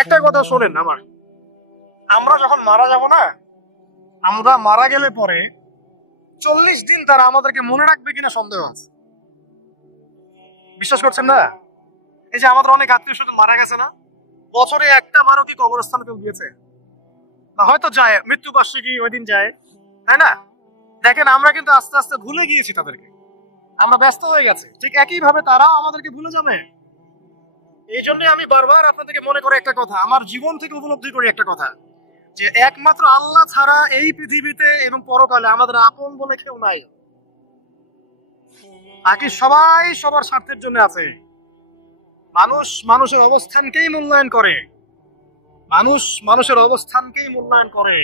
একটা কথা শোনেন আমার, আমরা যখন মারা যাব না, আমরা মারা গেলে পরে 40 দিন তারা আমাদেরকে মনে রাখবে কিনা সন্দেহ আছে। বিশ্বাস করছেন না? এই যে আমাদের অনেক আত্মীয় স্বজন মারা গেছে না, বছরে একটা বারও কি কবরস্থান কেউ গিয়েছে? না হয়তো যায়, মৃত্যুবার্ষিকী ওই দিন যায়, তাই না? দেখেন আমরা কিন্তু আস্তে আস্তে ভুলে গিয়েছি তাদেরকে, আমরা ব্যস্ত হয়ে গেছি। ঠিক একই ভাবে তারাও আমাদেরকে ভুলে যাবে। এই জন্য আমি বারবার আপনাদেরকে মনে করে একটা কথা, আমার জীবন থেকে উপলব্ধি করি একটা কথা, যে একমাত্র আল্লাহ ছাড়া এই পৃথিবীতে এবং পরকালে আমাদের আপন বলে কেউ নাই। বাকি সবাই সবার স্বার্থের জন্য আছে। মানুষ মানুষের অবস্থানকেই মূল্যায়ন করে, মানুষ মানুষের অবস্থানকেই মূল্যায়ন করে।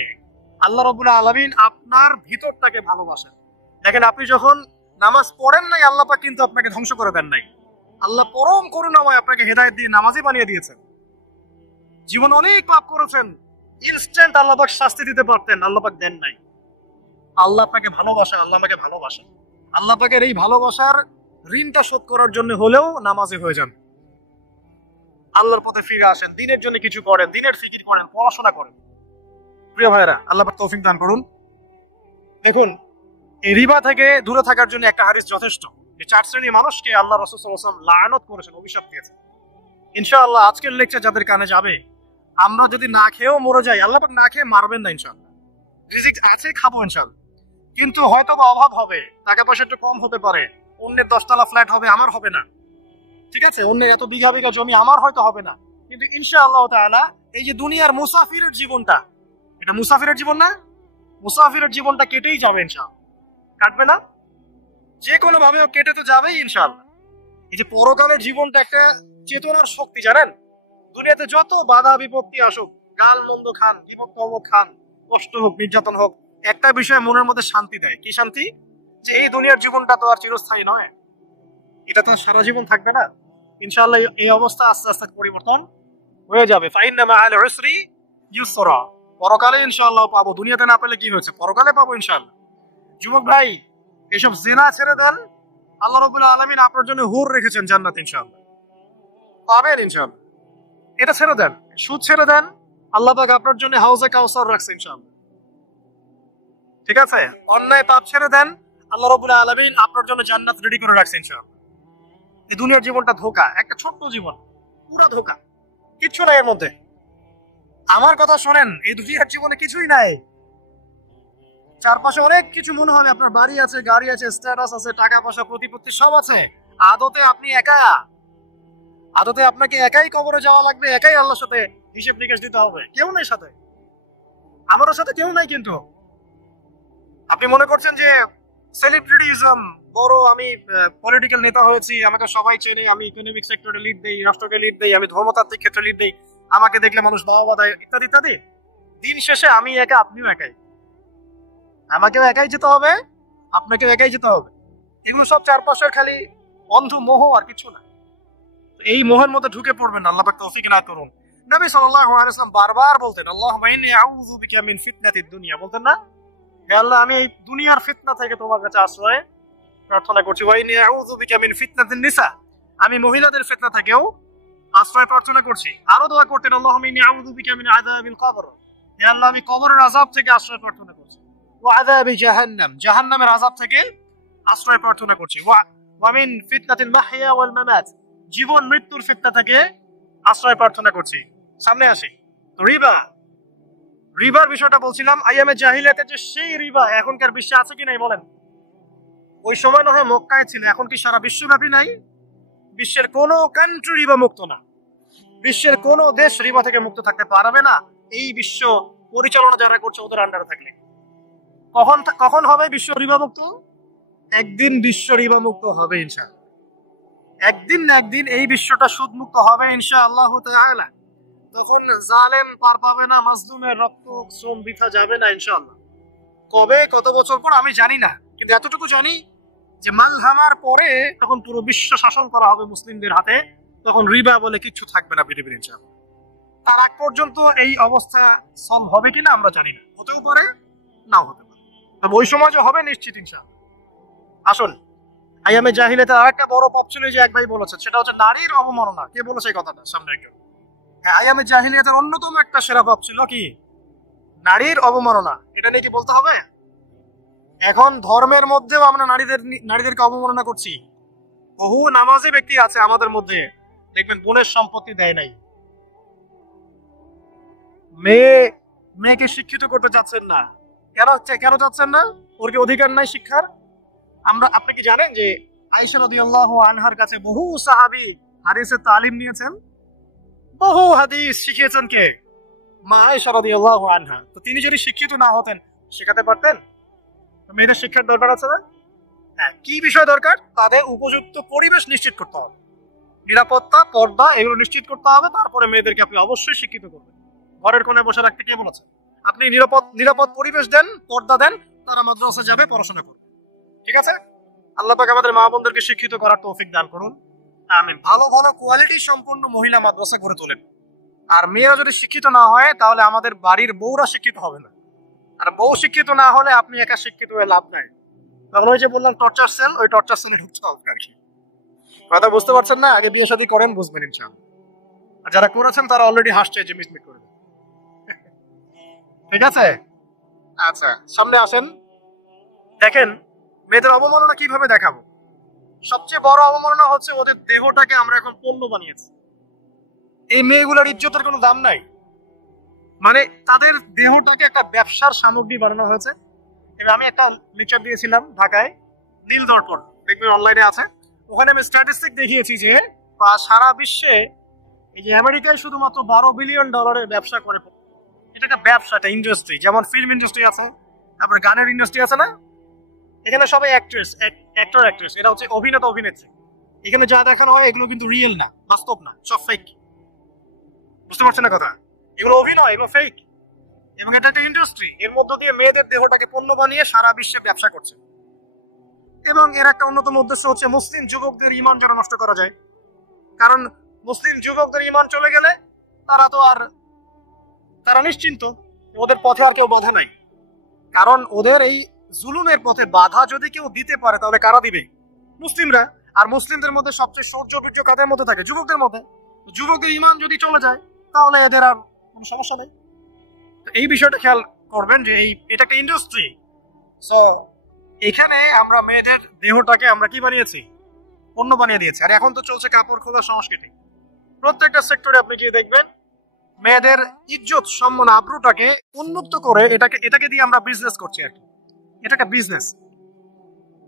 আল্লাহ রাব্বুল আলামিন আপনার ভিতরটাকে ভালোবাসেন। দেখেন আপনি যখন নামাজ পড়েন নাই, আল্লাহ পাক কিন্তু আপনাকে ধ্বংস করে দেন নাই। আল্লাহ পরম করুণাময় আপনাকে হেদায়েত দিয়ে নামাজি বানিয়ে দিয়েছেন। জীবন অনেক পাপ করেছেন, ইনস্ট্যান্ট আল্লাহ পাক শাস্তি দিতে পারতেন, আল্লাহ পাক দেন নাই। আল্লাহ আপনাকে ভালোবাসেন, আল্লাহ আমাকে ভালোবাসেন। আল্লাহ পাকের এই ভালোবাসার ঋণটা শোধ করার জন্য হলেও নামাজি হয়ে যান, আল্লাহর পথে ফিরে আসেন, দিনের জন্য কিছু করেন, দিনের ফিকির করেন, পড়াশোনা করেন। প্রিয় ভাইরা, আল্লাহ পাক তৌফিক দান করুন। দেখুন, এই রিবা থেকে দূরে থাকার জন্য একটা হাদিস যথেষ্ট। এই 4 শ্রেণীর মানুষকে আল্লাহ রাসূল সাল্লাল্লাহু আলাইহি ওয়াসাল্লাম লানত করেছেন, অভিশাপ দিয়েছেন। ইনশাআল্লাহ আজকের লেকচার যাদের কানে যাবে, আমরা যদি না খেয়েও মরে যাই, আল্লাহ পাক না খেয়ে মারবেন না ইনশাআল্লাহ। রিজিক আছে, খাবো ইনশাআল্লাহ। কিন্তু হয়তো বা অভাব হবে, টাকা পয়সা একটু কম হতে পারে, অন্যের 10 তলা ফ্ল্যাট হবে, আমার হবে না, ঠিক আছে? অন্যের এত বিঘা বিঘা জমি আমার হয়তো হবে না। কিন্তু ইনশাআল্লাহ তাআলা এই যে দুনিয়ার মুসাফিরের জীবনটা, এটা মুসাফিরের জীবন না? মুসাফিরের জীবনটা কেটেই যাবে ইনশাআল্লাহ। কাটবে না? যে কোনো ভাবে কেটে তো যাবেই ইনশাআল্লাহ। এই যে পরকালের জীবনটা একটা চেতনার শক্তি, জানেন? দুনিয়াতে যত বাধা বিপত্তি আসুক, গাল মন্দ খান, বিভক্ত খান, কষ্ট হোক, নির্যাতন হোক, একটা বিষয় মনের মধ্যে শান্তি দেয়। কি শান্তি? যে এই দুনিয়ার জীবনটা তো আর চিরস্থায়ী নয়, এটা তো সারা জীবন থাকবে না। ইনশাআল্লাহ এই অবস্থা আস্তে আস্তে পরিবর্তন হয়ে যাবে। ফাইন্না মাআল উসরি ইউসরা, পরকালে ইনশাআল্লাহ পাবো। দুনিয়াতে না পেলে কি হয়েছে, পরকালে পাবো ইনশাআল্লাহ। যুবক ভাই, এসব জিনা ছেড়ে দেন, আল্লাহ রাব্বুল আলামিন আপনার জন্য হুর রেখেছেন জান্নাত, ইনশাআল্লাহ পাবেন ইনশাআল্লাহ। এটা ছেড়ে দেন, সুদ ছেড়ে দেন, আল্লাহ পাক আপনার জন্য হাউজে কাউসার রাখছে ইনশাআল্লাহ, ঠিক আছে? অন্যায় পাপ ছেড়ে দেন, আল্লাহ রাব্বুল আলামিন আপনার জন্য জান্নাত রেডি করে রাখছে ইনশাআল্লাহ। এই দুনিয়ার জীবনটা ধোঁকা, একটা ছোট্ট জীবন, পুরো ধোঁকা, কিচ্ছু নাই এর মধ্যে। আমার কথা শোনেন, এই দুনিয়ার জীবনে কিছুই নাই। চারপাশে অনেক কিছু মনে হবে, আপনার বাড়ি আছে, গাড়ি আছে, স্ট্যাটাস আছে, টাকা পয়সা, প্রতিপত্তি সব আছে। আদতে আপনি একা, আদতে আপনাকে একাই কবরে যাওয়া লাগবে, একাই আল্লাহর সাথে হিসেব নিকেশ দিতে হবে। কেউ নেই সাথে, আমারও সাথে কেউ নাই। কিন্তু আপনি মনে করছেন যে সেলিব্রিটিজম, বড় আমি পলিটিক্যাল নেতা হয়েছি, আমাকে সবাই চেনে, আমি ইকোনমিক সেক্টরে লিড দেই, রাষ্ট্রকে লিড দেই, আমি ধর্মতাত্ত্বিক ক্ষেত্রে লিড দেই, আমাকে দেখলে মানুষ বাবা দেয়, ইত্যাদি ইত্যাদি। দিন শেষে আমি একা, আপনিও একাই। আমাকেও একাই যেতে হবে, আপনাকেও একাই যেতে হবে। এগুলো সব চারপাশের খালি অন্ধ মোহ, আর কিছু না। এই মোহের মধ্যে ঢুকে পড়বেন না, আল্লাহ পাক তৌফিক না করুন। নবী সাল্লাল্লাহু আলাইহি ওয়াসাল্লাম বারবার বলতেন, আল্লাহুম্মা ইন্নী আউযু বিকা মিন ফিতনাতিদ দুনিয়া, বলতেন না? হে আল্লাহ, আমি এই দুনিয়ার ফিতনা থেকে তোমার কাছে আশ্রয় প্রার্থনা করছি। ওয়া ইন্নী আউযু বিকা মিন ফিতনাতিন নিসা, আমি মহিলাদের ফিতনা থেকেও আশ্রয় প্রার্থনা করছি। আরো দোয়া করতেন, আল্লাহুম্মা ইন্নী আউযু বিকা মিন আযাবিল কবর, হে আল্লাহ, আমি কবরের আযাব থেকে আশ্রয় প্রার্থনা করছি। ওয়া আযাবি জাহান্নাম, জাহান্নামের আযাব থেকে আশ্রয় প্রার্থনা করছি। ওয়া মিন ফিতনাতিল মাহইয়া ওয়াল মামাত, জীবন মৃত্যুর ফিতনা থেকে আশ্রয় প্রার্থনা করছি। সামনে আসি তো, রিবার বিষয়টা বলছিলাম। আইয়ামে জাহিলিয়াতে যে সেই রিবা এখনকার বিশ্বে আছে কি নাই বলেন? ওই সময় না হয় মক্কায় ছিল, এখন কি সারা বিশ্বব্যাপী নাই? বিশ্বের কোন কান্ট্রি রিবা মুক্ত না, বিশ্বের কোন দেশ রিবা থেকে মুক্ত থাকতে পারবে না, এই বিশ্ব পরিচালনা যারা করছে ওদের আন্ডারে থাকলে। কখন হবে বিশ্ব রিবা মুক্ত? একদিন বিশ্ব রিবা মুক্ত হবে ইনশাআল্লাহ। একদিন না একদিন এই বিশ্বটা সুদ মুক্ত হবে ইনশাআল্লাহ তাআলা। তখন জালেম পার পাবে না, মাজলুমের রক্ত শ্রম বৃথা যাবে না ইনশাআল্লাহ। কবে, কত বছর পর আমি জানি না, কিন্তু এতটুকু জানি যে মালহামার পরে তখন পুরো বিশ্ব শাসন করা হবে মুসলিমদের হাতে, তখন রিবা বলে কিছু থাকবে না পৃথিবীর ইনশাআল্লাহ। তার আগ পর্যন্ত এই অবস্থা সলভ হবে কিনা আমরা জানি না, হতেও পারে নাও হতে পারে, তবে ওই সময় যে হবে নিশ্চিত ইনশাআল্লাহ। আসুন, আইয়ামে জাহিলিয়াতে আরেকটা বড় পাপ ছিল যে এক ভাই বলেছে, সেটা হচ্ছে নারীর অবমাননা। কে বলেছে এই কথাটা? সামনে একজন আইয়ামে জাহিলিয়াতের অন্যতম একটা সেরা পাপ ছিল কি? নারীর অবমাননা। এটা নিয়ে কি বলতে হবে? এখন ধর্মের মধ্যেও আমরা নারীদেরকে অবমাননা করছি। বহু নামাজি ব্যক্তি আছে আমাদের মধ্যে, দেখবেন বোনের সম্পত্তি দেয় নাই। মেয়েকে শিক্ষিত করতে চাচ্ছেন না। কেন চাচ্ছেন না? ওর কি অধিকার নাই শিক্ষার? আপনি কি জানেন যে আয়েশা রাদিয়াল্লাহু আনহার কাছে বহু সাহাবী হাদিসের তালিম নিয়েছেন, বহু হাদিস শিখিয়েছেন কে? মা আয়েশা রাদিয়াল্লাহু আনহা। তো তিনি যদি শিক্ষিত না হতেন শেখাতে পারতেন? মেয়েদের শিক্ষার দরকার আছে না? হ্যাঁ, কি বিষয় দরকার? তাদের উপযুক্ত পরিবেশ নিশ্চিত করতে হবে, নিরাপত্তা, পর্দা এগুলো নিশ্চিত করতে হবে। তারপরে মেয়েদেরকে আপনি অবশ্যই শিক্ষিত করবেন। ঘরের কোণে বসে রাখতে কে বলেছে? আপনি নিরাপদ পরিবেশ দেন, পর্দা দেন, তারা মাদ্রাসা যাবে, পড়াশোনা করবে। ঠিক আছে? আল্লাহ পাক আমাদের মা বোনদেরকে শিক্ষিত করার তৌফিক দান করুন, আমিন। ভালো ভালো কোয়ালিটি সম্পন্ন মহিলা মাদ্রাসা গড়ে তোলেন। আর মেয়েরা যদি শিক্ষিত না হয় তাহলে আমাদের বাড়ির বউরা শিক্ষিত হবে না। আর বউ শিক্ষিত না হলে আপনি একা শিক্ষিত হয়ে লাভ নাই। তখন ওই যে বললাম টর্চার সেল, ওই টর্চার সেলে ঢুকতে হবে আর কি। কথা বুঝতে পারছেন না? আগে বিয়ে শাদী করেন, বুঝবেন ইনশাআল্লাহ। আর যারা করেছেন তারা অলরেডি হাসছে যে মিসমিট করে। ঠিক আছে? আচ্ছা, সামনে আসেন। দেখেন মেয়েদের অবমাননা কিভাবে দেখাবো। সবচেয়ে বড় অবমাননা হচ্ছে ওদের দেহটাকে আমরা এখন পণ্য বানিয়েছি। এই মেয়েগুলোর ইজ্জতের কোনো দাম নাই। মানে তাদের দেহটাকে একটা ব্যবসার সামগ্রী বানানো হয়েছে। এবার আমি একটা লেকচার দিয়েছিলাম ঢাকায়, নীল দর্পণ, দেখবেন অনলাইনে আছে। ওখানে আমি স্ট্যাটিস্টিক দেখিয়েছি যে সারা বিশ্বে এই যে আমেরিকায় শুধুমাত্র $12 বিলিয়ন ব্যবসা করে। এটা একটা ব্যবসা, একটা ইন্ডাস্ট্রি। যেমন ফিল্ম ইন্ডাস্ট্রি আছে, তারপরে গানের ইন্ডাস্ট্রি আছে না? এখানে সবাই অ্যাক্ট্রেস, এটা হচ্ছে অভিনেতা অভিনেত্রী। এখানে যা দেখানো হয় এগুলো কিন্তু রিয়েল না, বাস্তব না, সব ফেক। বুঝতে পারছেন না কথা? এগুলো অভিনয়, এগুলো ফেক। এবং এটা একটা ইন্ডাস্ট্রি, এর মধ্য দিয়ে মেয়েদের দেহটাকে পণ্য বানিয়ে সারা বিশ্বে ব্যবসা করছে। এবং এর একটা অন্যতম উদ্দেশ্য হচ্ছে মুসলিম যুবকদের ঈমান যেন নষ্ট করা যায়। কারণ মুসলিম যুবকদের ঈমান চলে গেলে তারা নিশ্চিন্ত, ওদের পথে আর কেউ বাধা নাই। কারণ ওদের এই জুলুমের পথে বাধা যদি কেউ দিতে পারে তাহলে কারা দিবে? মুসলিমরা। আর মুসলিমদের মধ্যে সবচেয়ে শৌর্য বীর্য কাদের মধ্যে থাকে? যুবকদের মধ্যে। যুবকদের ঈমান যদি চলে যায় তাহলে এদের আর কোনো সমস্যা নেই। এই বিষয়টা খেয়াল করবেন যে এটা একটা ইন্ডাস্ট্রি। সো এখানে আমরা মেয়েদের দেহটাকে আমরা কি বানিয়েছি? পণ্য বানিয়ে দিয়েছি। আর এখন তো চলছে কাপড় খোলার সংস্কৃতি। প্রত্যেকটা সেক্টরে আপনি গিয়ে দেখবেন মেয়েদের ইজ্জত, সম্মান, আব্রুটাকে উন্মুক্ত করে এটাকে দিয়ে আমরা বিজনেস করছি আর কি। এটা একটা বিজনেস।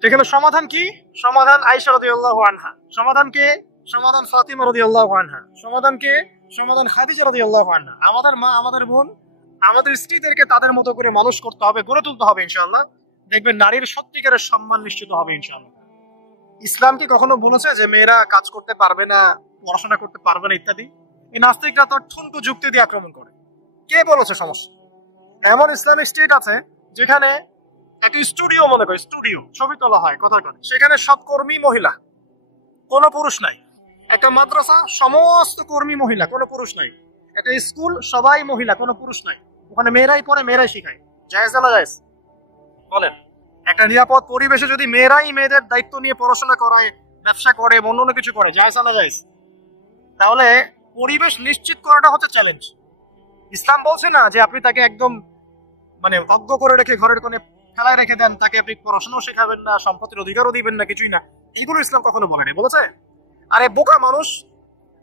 এখানে সমাধান কি? সমাধান আয়েশা রাদিয়াল্লাহু আনহা। সমাধান কে? সমাধান ফাতিমা রাদিয়াল্লাহু আনহা। সমাধান কে? সমাধান খাদিজা রাদিয়াল্লাহু আনহা। আমাদের মা, আমাদের বোন, আমাদের স্ত্রীদেরকে তাদের মতো করে মানুষ করতে হবে, গড়ে তুলতে হবে ইনশাআল্লাহ। দেখবেন নারীর সত্যিকারের সম্মান নিশ্চিত হবে ইনশাআল্লাহ। ইসলাম কি কখনো বলেছে যে মেয়েরা কাজ করতে পারবে না, পড়াশোনা করতে পারবে না ইত্যাদি? এই নাস্তিকরা তো ঠুনকো যুক্তি দিয়ে আক্রমণ করে। কে বলেছে সমস্যা? এমন ইসলামিক স্টেট আছে যেখানে একটা স্টুডিও, মনে করে স্টুডিও, ছবি তোলা হয় কথার কথা, সেখানে সব কর্মী মহিলা, কোনো পুরুষ নাই। একটা মাদ্রাসা, সমস্ত কর্মী মহিলা, কোনো পুরুষ নাই। একটা স্কুল, সবাই মহিলা, কোনো পুরুষ নাই। ওখানে মেয়েরাই পড়ে, মেয়েরাই শিখায়। জায়েজ না জায়েজ বলেন? একটা নিরাপদ পরিবেশে যদি মেয়েরাই মেয়েদের দায়িত্ব নিয়ে পড়াশোনা করায়, ব্যবসা করে, অন্য কিছু করে, জায়েজ না জায়েজ? তাহলে পরিবেশ নিশ্চিত করাটা হচ্ছে চ্যালেঞ্জ। ইসলাম বলছে না যে আপনি তাকে একদম মানে অজ্ঞ করে রেখে ঘরের কোণে ফেলায় রেখে দেন, তাকে আপনি পড়াশোনাও শেখাবেন না, সম্পত্তির অধিকারও দিবেন না, কিছুই না। এইগুলো ইসলাম কখনো বলেনি। বলেছে? আরে বোকা মানুষ,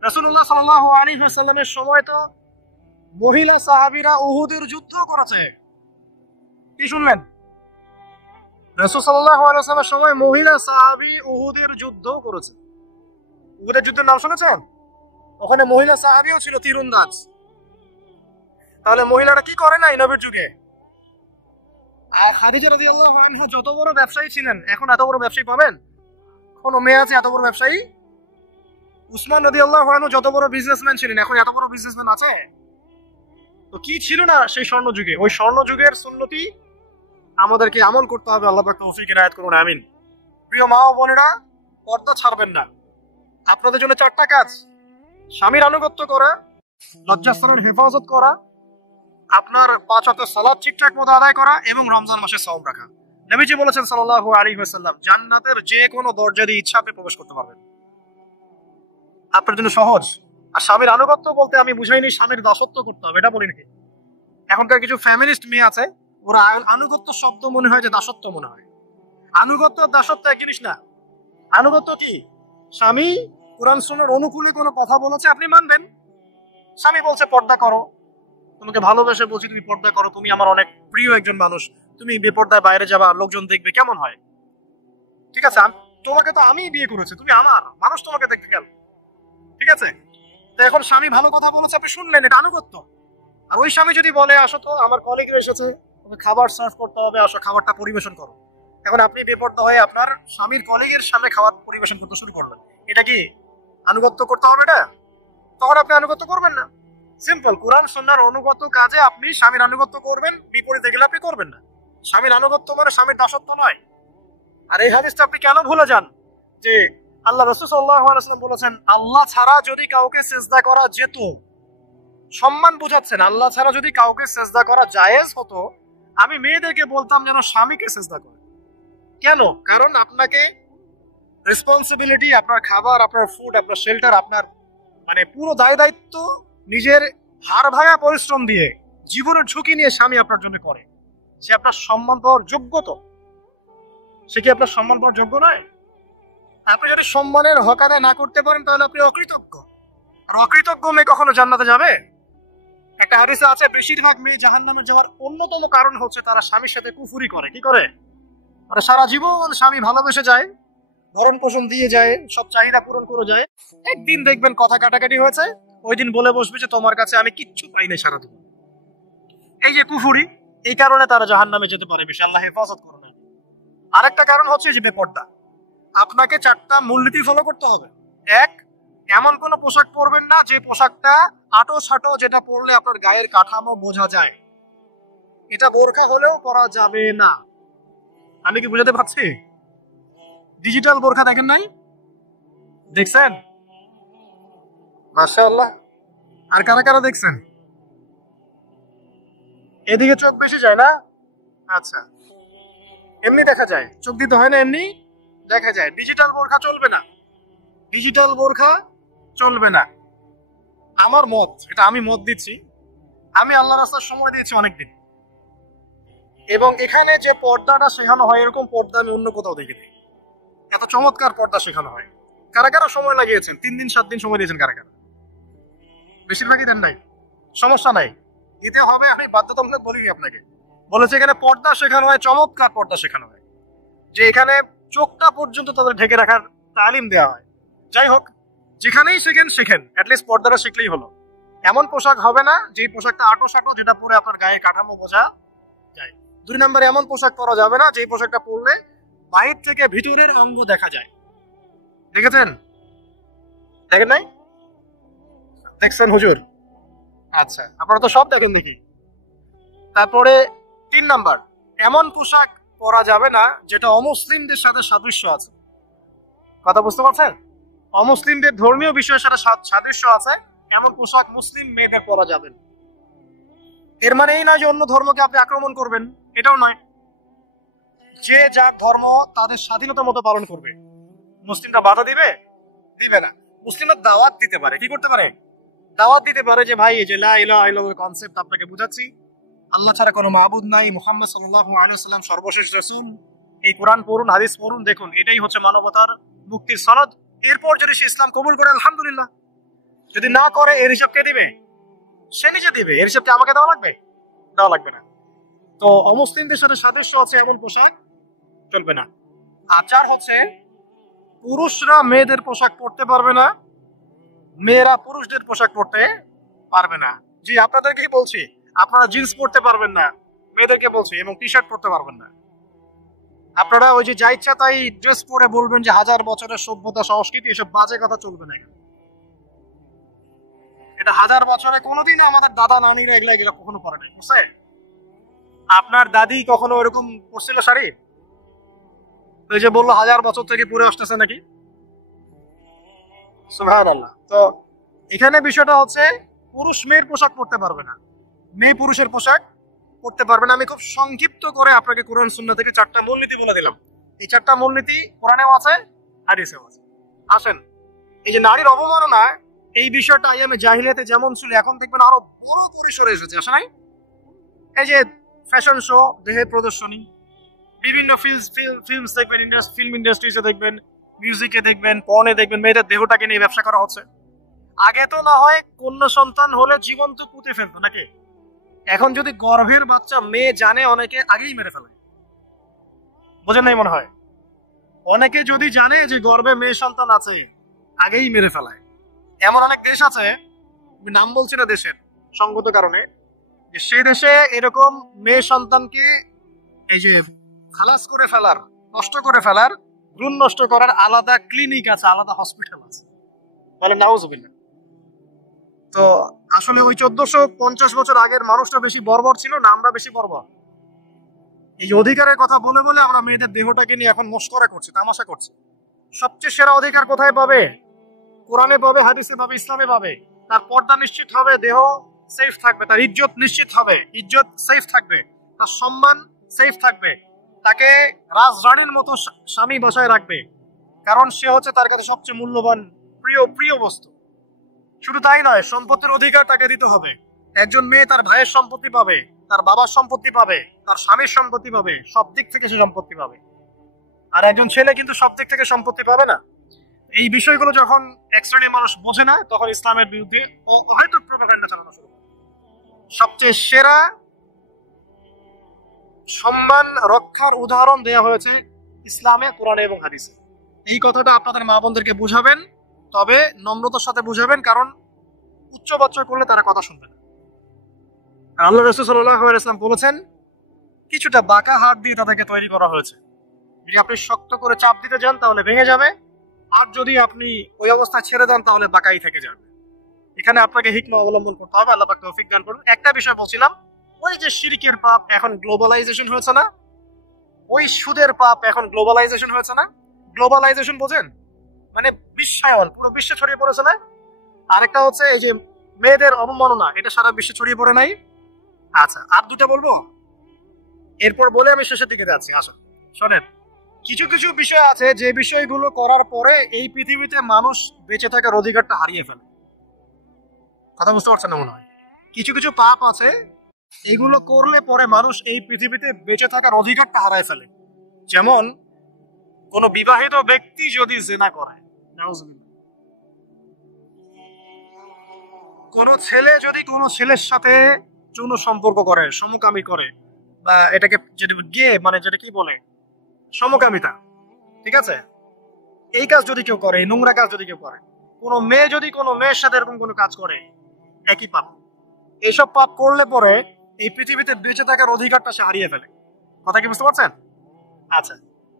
রাসূলুল্লাহ সাল্লাল্লাহু আলাইহি ওয়াসাল্লামের সময় তো মহিলা সাহাবীরা উহুদের যুদ্ধ করেছে। কি শুনলেন? রাসূল সাল্লাল্লাহু আলাইহি ওয়াসাল্লামের সময় মহিলা সাহাবী উহুদের যুদ্ধ করেছে। উহুদের যুদ্ধের নাম শুনেছেন? ওখানে মহিলা সাহাবীও ছিল, তীরন্দাজ। তাহলে মহিলারা কি করে নাই নবীর যুগে? আর খাদিজা রাদিয়াল্লাহু আনহা যত বড় ব্যবসায়ী ছিলেন, এখন এত বড় ব্যবসায়ী পাবেন? কোন মেয়ে আছে এত বড় ব্যবসায়ী? উসমান রাদিয়াল্লাহু আনহু যত বড় বিজনেসম্যান ছিলেন, এখন এত বড় বিজনেসম্যান আছে? তো কি ছিল না সেই স্বর্ণ যুগে? ওই স্বর্ণ যুগের সুন্নতি আমাদেরকে আমল করতে হবে। আল্লাহ পাক তৌফিক ইনায়াত করুন, আমিন। প্রিয় মা ও বোনেরা, পর্দা ছাড়বেন না। আপনাদের জন্য 4টা কাজ: স্বামীর আনুগত্য করা, লজ্জাস্থানের হেফাজত করা, আপনার 5 ওয়াক্ত সালাত ঠিকঠাক মতো আদায় করা, এবং রমজান মাসে সাওম রাখা। নবীজি বলেছেন সাল্লাল্লাহু আলাইহি ওয়াসাল্লাম, জান্নাতের যে কোনো দরজা দিয়ে ইচ্ছা আপনি প্রবেশ করতে পারবেন। আপনার জন্য সহজ। আর স্বামীর আনুগত্য বলতে আমি বুঝাইনি স্বামীর দাসত্ব করতে হবে, এটা বলি নাকি। এখনকার কিছু ফ্যামিলিস্ট মেয়ে আছে, ওরা আনুগত্য শব্দ মনে হয় যে দাসত্ব মনে হয়। আনুগত্য দাসত্ব এক জিনিস না। আনুগত্য কি? স্বামী কোরআন সুন্নাহর অনুকূলে কোনো কথা বলেছে, আপনি মানবেন। স্বামী বলছে পর্দা করো, তোমাকে ভালোবেসে বলছি তুমি পর্দা করো, তুমি আমার অনেক প্রিয় একজন মানুষ, তুমি বেপর্দায় বাইরে যাবা, লোকজন দেখবে, কেমন হয়? ঠিক আছে, তোমাকে তো আমি বিয়ে করেছি, তুমি আমার মানুষ, তোমাকে দেখতে গেল, ঠিক আছে। তো এখন স্বামী ভালো কথা বলেছে, আপনি শুনলেন, এটা আনুগত্য। আর ওই স্বামী যদি বলে আসো তো আমার কলিগরা এসেছে, ওকে খাবার সার্ভ করতে হবে, আসো খাবারটা পরিবেশন করো, এখন আপনি বেপর্দা হয়ে আপনার স্বামীর কলিগের সামনে খাবার পরিবেশন করতে শুরু করবেন, এটা কি আনুগত্য করতে হবে? এটা তখন আপনি আনুগত্য করবেন না। সিম্পল, কোরআন সুন্নাহর অনুগত কাজে আপনি স্বামীর আনুগত্য করবেন, বিপরীতে গেলে আপনি করবেন না। স্বামীর আনুগত্য মানে স্বামীর দাসত্ব নয়। আর এই হাদিসটা আপনি কেন ভুলে যান যে আল্লাহ রাসূল সাল্লাল্লাহু আলাইহি ওয়াসাল্লাম বলেছেন আল্লাহ ছাড়া যদি কাউকে সিজদা করা যেত, সম্মান বুঝাচ্ছেন, আল্লাহ ছাড়া যদি কাউকে সিজদা করা জায়েজ হতো, আমি মেয়েদেরকে বলতাম যেন স্বামীকে সিজদা করে। কেন? কারণ আপনাকে রেসপন্সিবিলিটি, আপনার খাবার, আপনার ফুড, আপনার শেল্টার, আপনার মানে পুরো দায় দায়িত্ব নিজের হাড় ভাঙা পরিশ্রম দিয়ে, জীবনের ঝুঁকি নিয়ে স্বামী আপনার জন্য করে। সে আপনার সম্মান পাওয়ার যোগ্য তো? সে কি আপনার সম্মান পাওয়ার যোগ্য নয়? আপনি যদি সম্মানের হক আদায় না করতে পারেন তাহলে আপনি অকৃতজ্ঞ। আর অকৃতজ্ঞ মেয়ে কখনো জান্নাতে যাবে? একটা হাদিসে আছে বেশিরভাগ মেয়ে জাহান্নামে যাওয়ার অন্যতম কারণ হচ্ছে তারা স্বামীর সাথে কুফরি করে। কি করে? আর সারা জীবন স্বামী ভালোবেসে যায়, ভরণ পোষণ দিয়ে যায়, সব চাহিদা পূরণ করে যায়, একদিন দেখবেন কথা কাটাকাটি হয়েছে, ওই দিন বলে বসবে যে তোমার কাছে আমি কিচ্ছু পাই না সারা জীবন। এই যে কুফরি, এই কারণে তারা জাহান্নামে যেতে পারে, বেশি আল্লাহ হেফাজত করে না। আরেকটা কারণ হচ্ছে যে বেপর্দা। আপনাকে 4টা মূলনীতি ফলো করতে হবে। 1, এমন কোনো পোশাক পরবেন না যে পোশাকটা আটো ছাটো, যেটা পরলে আপনার গায়ের কাঠামো বোঝা যায়। এটা বোরকা হলেও পরা যাবে না। আমি কি বুঝাতে পারছি? ডিজিটাল বোরকা দেখেন নাই? দেখছেন? মাশাআল্লাহ। আর কারা কারা দেখছেন? এদিকে চোখ বেশি যায় না? আচ্ছা, এমনি দেখা যায়, চোখ দিতে হয় না, এমনি দেখা যায়। ডিজিটাল বোরকা চলবে না, ডিজিটাল বোরকা চলবে না। আমার মত, এটা আমি মত দিচ্ছি, আমি আল্লাহ রাস্তার সময় দিয়েছি অনেকদিন, এবং এখানে যে পর্দাটা শেখানো হয় এরকম পর্দা আমি অন্য কোথাও দেখিনি। এত চমৎকার পর্দা শেখানো হয়। কারা কারা সময় লাগিয়েছেন? 3 দিন 7 দিন সময় দিয়েছেন কারা কারা? বেশিরভাগই দেন নাই। সমস্যা নাই, দিতে হবে, আমি বাধ্যতামূলক বলিনি আপনাকে। বলেছে এখানে পর্দা শেখানো হয়, চমৎকার পর্দা শেখানো হয়, যে এখানে চোখটা পর্যন্ত তাদের ঢেকে রাখার তালিম দেওয়া হয়। যাই হোক, যেখানেই শেখেন অ্যাটলিস্ট পর্দাটা শিখলেই হলো। এমন পোশাক হবে না যেই পোশাকটা আটো সাটো, যেটা পরে আপনার গায়ে কাঠামো বোঝা যায়। 2 নম্বরে এমন পোশাক পরা যাবে না যেই পোশাকটা পরলে বাইরে থেকে ভিতরের অঙ্গ দেখা যায়। দেখেছেন? দেখেন নাই? দেখছেন হুজুর? আচ্ছা, আপনারা তো সব দেখেন দেখি। তারপরে 3 নাম্বার, এমন পোশাক পরা যাবে না যেটা অমুসলিমদের সাথে সাদৃশ্য আছে। কথা বুঝতে পারছেন? অমুসলিমদের ধর্মীয় বিষয়ের সাথে সাদৃশ্য আছে এমন পোশাক মুসলিম মেয়েদের পরা যাবে না। এর মানে এই নয় যে অন্য ধর্মকে আপনি আক্রমণ করবেন, এটাও নয়। যে যার ধর্ম তাদের স্বাধীনতা মতো পালন করবে। মুসলিমরা বাধা দিবে? দিবে না। মুসলিমরা দাওয়াত দিতে পারে। কি করতে পারে? দাওয়াত দিতে পারে যে ভাই, এই যে লা ইলাহা ইল্লাল্লাহ কনসেপ্ট আপনাকে বুঝাচ্ছি, আল্লাহ ছাড়া কোনো মাবুদ নাই, মুহাম্মদ সাল্লাল্লাহু আলাইহি ওয়াসাল্লাম সর্বশেষ রাসূল, এই কোরআন পড়ুন, হাদিস পড়ুন, দেখুন এটাই হচ্ছে মানবতার মুক্তির সনদ। এরপর যদি সে ইসলাম কবুল করে আলহামদুলিল্লাহ, যদি না করে এর হিসাব কে দিবে? সে নিজে দিবে। এর হিসাবটা আমাকে দেওয়া লাগবে? দেওয়া লাগবে না। তো অমুসলিমদের সাথে সাদৃশ্য আছে এমন পোশাক চলবে না। আচার হচ্ছে পুরুষরা মেয়েদের পোশাক পরতে পারবে না, মেয়েরা পুরুষদের পোশাক পরতে পারবে না। জি, আপনাদেরকেই বলছি, আপনারা জিন্স পরতে পারবেন না, মেয়েদেরকে বলছি, এবং টি শার্ট পরতে পারবেন না। আপনারা ওই যে যা ইচ্ছা তাই ড্রেস পরে বলবেন যে 1000 বছরের সভ্যতা সংস্কৃতি, এসব বাজে কথা চলবে না। এটা 1000 বছরে কোনোদিন আমাদের দাদা নানিরা এগুলা কখনো পরে নাই, বুঝছে? আপনার দাদি কখনো এরকম পরছিল শাড়ি? ওই যে বললো 1000 বছর থেকে পরে আসতেছে নাকি? সুবহানাল্লাহ। তো এখানে বিষয়টা হচ্ছে পুরুষ মেয়ের পোশাক পরতে পারবে না, মেয়ে পুরুষের পোশাক পরতে পারবে না। আমি খুব সংক্ষিপ্ত করে আপনাকে কোরআন সুন্নাহ থেকে 4টা মূলনীতি বলে দিলাম। এই 4টা মূলনীতি কোরআনেও আছে, হাদিসেও আছে। আসেন, এই যে নারীর অবমাননা, এই বিষয়টা আইয়ামে জাহিলিয়াতে যেমন ছিল এখন দেখবেন আরো বড় পরিসরে এসেছে, আসে নাই? এই যে ফ্যাশন শো, দেহের প্রদর্শনী, বিভিন্ন ফিল্মস দেখবেন, ফিল্ম ইন্ডাস্ট্রিতে দেখবেন, মিউজিকে দেখবেন, পর্নে দেখবেন, মেয়েদের দেহটাকে নিয়ে ব্যবসা করা হচ্ছে। আগে তো না হয় কন্যা সন্তান হলে জীবন্ত পুঁতে ফেলতো নাকি, এখন যদি গর্ভের বাচ্চা মেয়ে জানে অনেকে আগেই মেরে ফেলে। বোঝেন নাই মনে হয়? অনেকে যদি জানে যে গর্ভে মেয়ে সন্তান আছে আগেই মেরে ফেলায়। এমন অনেক দেশ আছে, আমি নাম বলছি না দেশের সঙ্গত কারণে, যে সেই দেশে এরকম মেয়ে সন্তানকে এই যে খালাস করে ফেলার, নষ্ট করে ফেলার, ভ্রূণ নষ্ট করার আলাদা ক্লিনিক আছে, আলাদা হসপিটাল আছে। তাহলে নাউজুবিল্লাহ। তো আসলে ওই 1450 বছর আগের মানুষটা বেশি বর্বর ছিল না আমরা বেশি বর্বর? এই অধিকারের কথা বলে বলে আমরা মেয়েদের দেহটাকে নিয়ে এখন মস্করা করছি, তামাশা করছি। সবচেয়ে সেরা অধিকার কোথায় পাবে? কোরআনে পাবে, হাদিসে পাবে, ইসলামে পাবে। তার পর্দা নিশ্চিত হবে, দেহ সেফ থাকবে, তার ইজ্জত নিশ্চিত হবে, ইজ্জত সেফ থাকবে, তার সম্মান সেফ থাকবে, তাকে রাজরানীর মতো স্বামী বসায় রাখবে, কারণ সে হচ্ছে তার কাছে সবচেয়ে মূল্যবান প্রিয় বস্তু। শুধু তাই নয়, সম্পত্তির অধিকার তাকে দিতে হবে। একজন মেয়ে তার ভাইয়ের সম্পত্তি পাবে, তার বাবার সম্পত্তি পাবে, তার স্বামীর সম্পত্তি পাবে, সব দিক থেকে সে সম্পত্তি পাবে। আর একজন ছেলে কিন্তু সব দিক থেকে সম্পত্তি পাবে না। এই বিষয়গুলো যখন এক শ্রেণীর মানুষ বোঝে না, তখন ইসলামের বিরুদ্ধে হয়তো প্রপাগান্ডা চালানো শুরু করে। সবচেয়ে সেরা সম্মান রক্ষার উদাহরণ দেওয়া হয়েছে ইসলামে, কোরআনে এবং হাদিসে। এই কথাটা আপনাদের মা বোনদেরকে বুঝাবেন, তবে নম্রতার সাথে বুঝাবেন, কারণ উচ্চবাচ্য করলে তারা কথা শুনবে না। আল্লাহ রাসূল সাল্লাল্লাহু আলাইহি ওয়াসাল্লাম বলেছেন, কিছুটা বাঁকা হাত দিয়ে তাদেরকে তৈরি করা হয়েছে। যদি আপনি শক্ত করে চাপ দিতে যান তাহলে ভেঙে যাবে, আর যদি আপনি ওই অবস্থায় ছেড়ে দেন তাহলে বাঁকাই থেকে যাবে। এখানে আপনাকে হিকমা অবলম্বন করতে হবে। আল্লাহ পাক তৌফিক দান করুন। একটা বিষয় বলছিলাম, ওই যে শিরকের পাপ এখন গ্লোবালাইজেশন হয়েছে না, ওই সুদের পাপ এখন গ্লোবালাইজেশন হয়েছে না। গ্লোবালাইজেশন বোঝেন? মানে বিশ্বায়ন, পুরো বিশ্বে ছড়িয়ে পড়েছে না। আরেকটা হচ্ছে এই যে মেয়েদের অবমাননা, এটা সারা বিশ্বে ছড়িয়ে পড়ে নাই? আচ্ছা, আর দুটো বলবো, এরপর বলে আমি শেষের দিকে যাচ্ছি। আসুন শোনেন, কিছু কিছু বিষয় আছে যে বিষয়গুলো করার পরে এই পৃথিবীতে মানুষ বেঁচে থাকার অধিকারটা হারিয়ে ফেলে। কথা বুঝতে পারছেন না মনে হয়? কিছু কিছু পাপ আছে, এগুলো করলে পরে মানুষ এই পৃথিবীতে বেঁচে থাকার অধিকারটা হারায় ফেলে। যেমন কোন বিবাহিত ব্যক্তি যদি জিনা করে, কোন ছেলে যদি কোনো ছেলের সাথে যৌন সম্পর্ক করে, সমকামী করে, বা এটাকে যেটা গে মানে যেটা কি বলে সমকামিতা, ঠিক আছে, এই কাজ যদি কেউ করে, এই নোংরা কাজ যদি কেউ করে, কোনো মেয়ে যদি কোনো মেয়ের সাথে এরকম কোনো কাজ করে, একই পাপ। এইসব পাপ করলে পরে এই পৃথিবীতে বেঁচে থাকার অধিকারটা সে হারিয়ে ফেলে। কথা কি বুঝতে পারছেন? আচ্ছা,